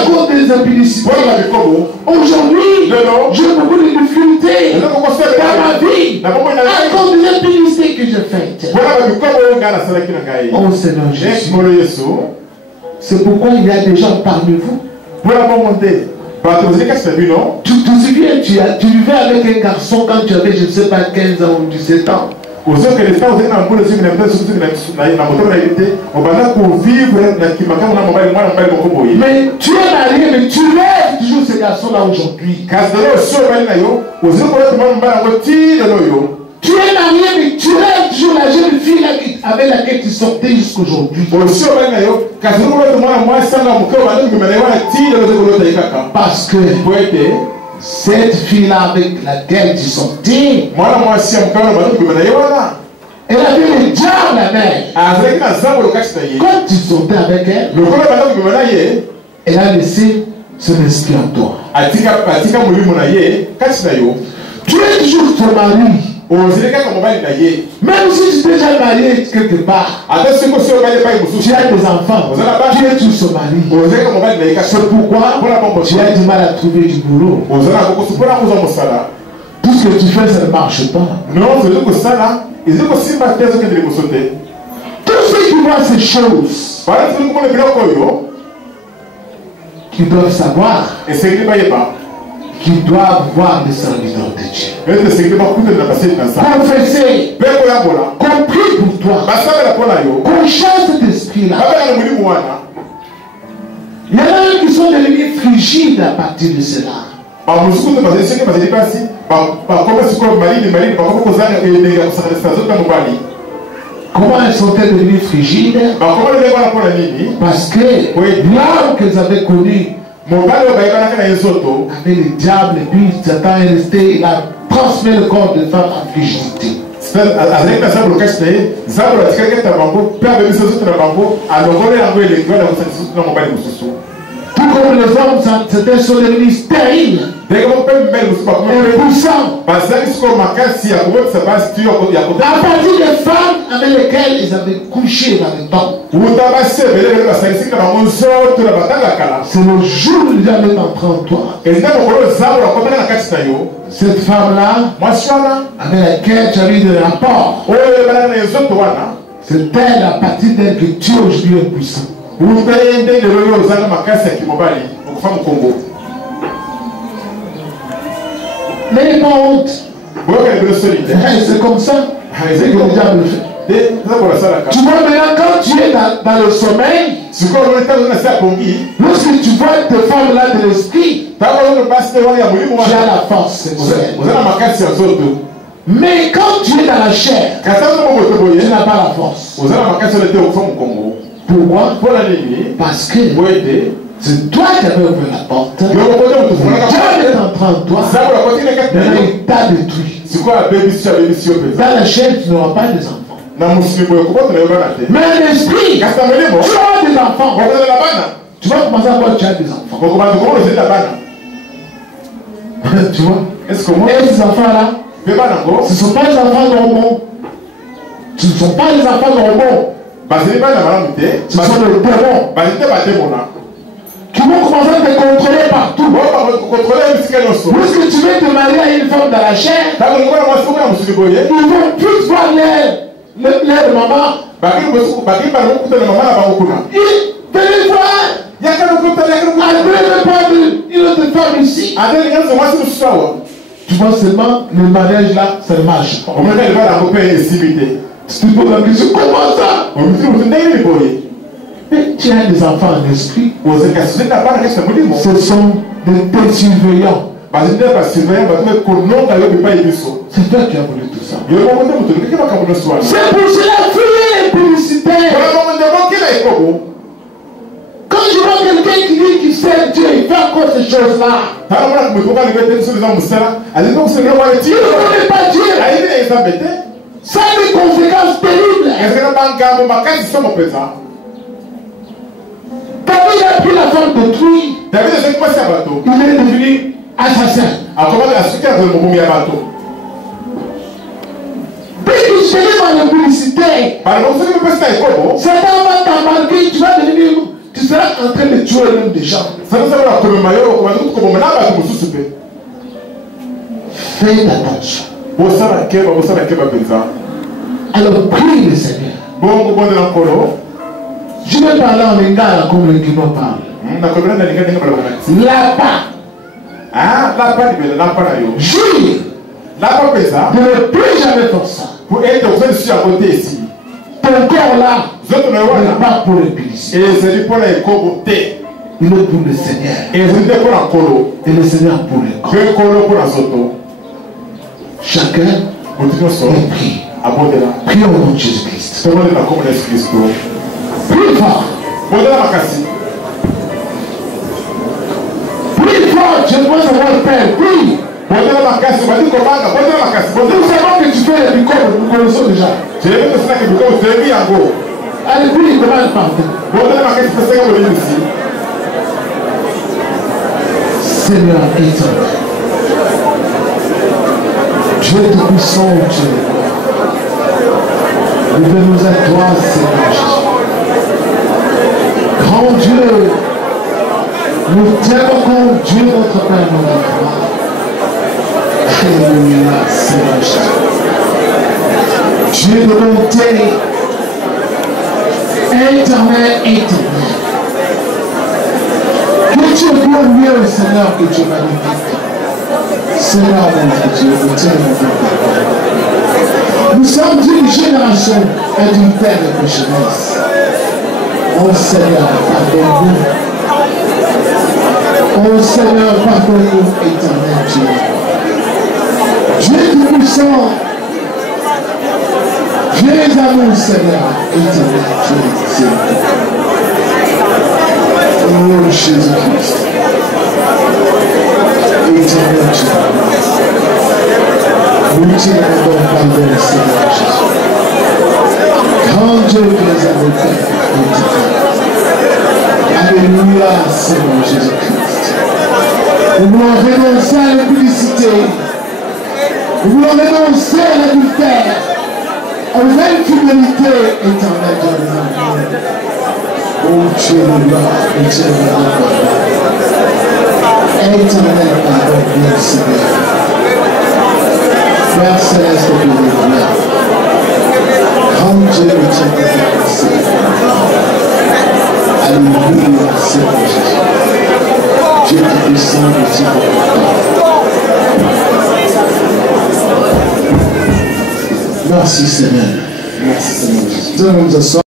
cause des publicités. Aujourd'hui, j'ai beaucoup de difficultés dans ma vie à cause des publicités que j'ai faites. Oh Seigneur Jésus, c'est pourquoi il y a des gens parmi vous. Tu te souviens, tu vivais avec un garçon quand tu avais, je ne sais pas, 15 ans ou 17 ans. Mais tu es marié, mais tu lèves toujours ce garçon-là aujourd'hui. Tu es marié, mais tu lèves toujours la jeune fille avec laquelle tu sortais jusqu'aujourd'hui. Parce que cette fille-là avec laquelle tu sortais, elle avait le diable la mère. Quand tu sortais avec elle, elle a laissé son esprit en toi. Tu es toujours ton mari. Même si tu es déjà marié quelque part, tu as des enfants, tu es toujours son mari. C'est pourquoi tu as du mal à trouver du boulot. Tout ce que tu fais, ça ne marche pas. Tous ceux qui voient ces choses, qui doivent savoir, qui doivent voir les serviteurs de Dieu. Confesser, qu'on prie pour toi, qu'on chasse cet esprit-là. Il y en a qui sont devenus frigides à partir de cela. Comment elles sont-elles devenues frigides? Parce que l'homme qu'elles avaient connu avec le diable, et puis Satan est resté, il a transmis le corps de femme en frigidité. Tout comme les hommes, c'était sur l'église stérile. Impuissant. À partir des femmes avec lesquelles ils avaient couché dans le temps. C'est le jour où il est entré en toi. Cette femme-là, avec laquelle tu as eu des rapports, c'est elle, à partir d'elle, que tu es aujourd'hui impuissant. N'ayez pas honte. C'est comme ça. C'est que le diable fait. Tu vois maintenant, quand tu es dans le sommeil, lorsque tu vois tes femmes là de l'esprit, tu as la force sexuelle. Mais quand tu es dans la chair, tu n'as pas la force. Pourquoi? Parce que c'est toi qui avais ouvert la porte. Dieu est entré en toi. Maintenant, il t'a détruit. Dans la chair, tu n'auras pas des enfants. Mais l'esprit, tu auras des enfants. Tu vas commencer à voir que tu as des enfants. Tu vois? Et ces enfants-là, ce ne sont pas les enfants normaux. Ce ne sont pas les enfants normaux. Ce sont les démons. Qui vont commencer à te contrôler partout. Lorsque tu veux te marier à une femme dans la chair, ils vont plus voir l'air de maman. Venez voir. Une autre femme ici. Tu vois seulement le mariage là, ça ne marche pas. Si tu poses la question, comment ça? Mais tu as des enfants en esprit. Ce sont des surveillants. C'est toi qui as voulu tout ça. C'est pour cela fuyez les publicitaires. Quand je vois quelqu'un qui dit qu'il sait Dieu, il fait encore ces choses-là. Il ne connaît pas Dieu. Ça a des conséquences terribles. David a pris la femme d'autrui. Il est devenu assassin. Dès que tu es dans la publicité, Satan va t'embarquer, tu vas devenir, tu seras en train de tuer l'homme des gens. Faites attention. Alors prie le Seigneur. Je vais parler en lingala comme le Guinéen parle. Là-bas. Jure de ne plus jamais faire ça. Ton corps là n'est pas pour l'église. Il est pour le Seigneur. Et le Seigneur pour le corps. Chacun prie. Prie au nom de Jésus-Christ. Prie fort. Prie fort. Je dois savoir faire. Prie. Nous savons que tu fais les bicoles. Nous connaissons déjà. Allez, prie. Demande pardon. Seigneur éternel. Dieu tout-puissant, Dieu. Levez-nous à toi, Seigneur Jésus. Grand Dieu, nous t'aimons, Dieu, notre Père, notre Père. Alléluia, Seigneur Jésus. Dieu de bonté, éternel, éternel. Que tu es glorieux, Seigneur, que tu es magnifique. Seigneur, mon Dieu, nous t'aimons. Nous sommes d'une génération et d'une terre de pécheresse. Oh Seigneur, pardonne-nous. Oh Seigneur, pardonne-nous, éternel Dieu. Dieu tout-puissant. Dieu les amours, Seigneur, éternel Dieu. Oh Jésus-Christ. Éternel Dieu. Nous te demandons pardon, Seigneur Jésus. Quand Dieu les a refaits, Alléluia, Seigneur Jésus-Christ. Nous voulons renoncer à l'impudicité. Nous voulons renoncer à l'adultère. En vraie fidélité éternelle de l'amour. Oh, tu es le roi, éternel pardon. Éternel pardon, bien Seigneur. Père céleste, que nous voulons. Comme Dieu éternel, alléluia, Seigneur Jésus. Dieu qui descend de Dieu. Merci Seigneur. Merci Seigneur. Nous allons nous asseoir.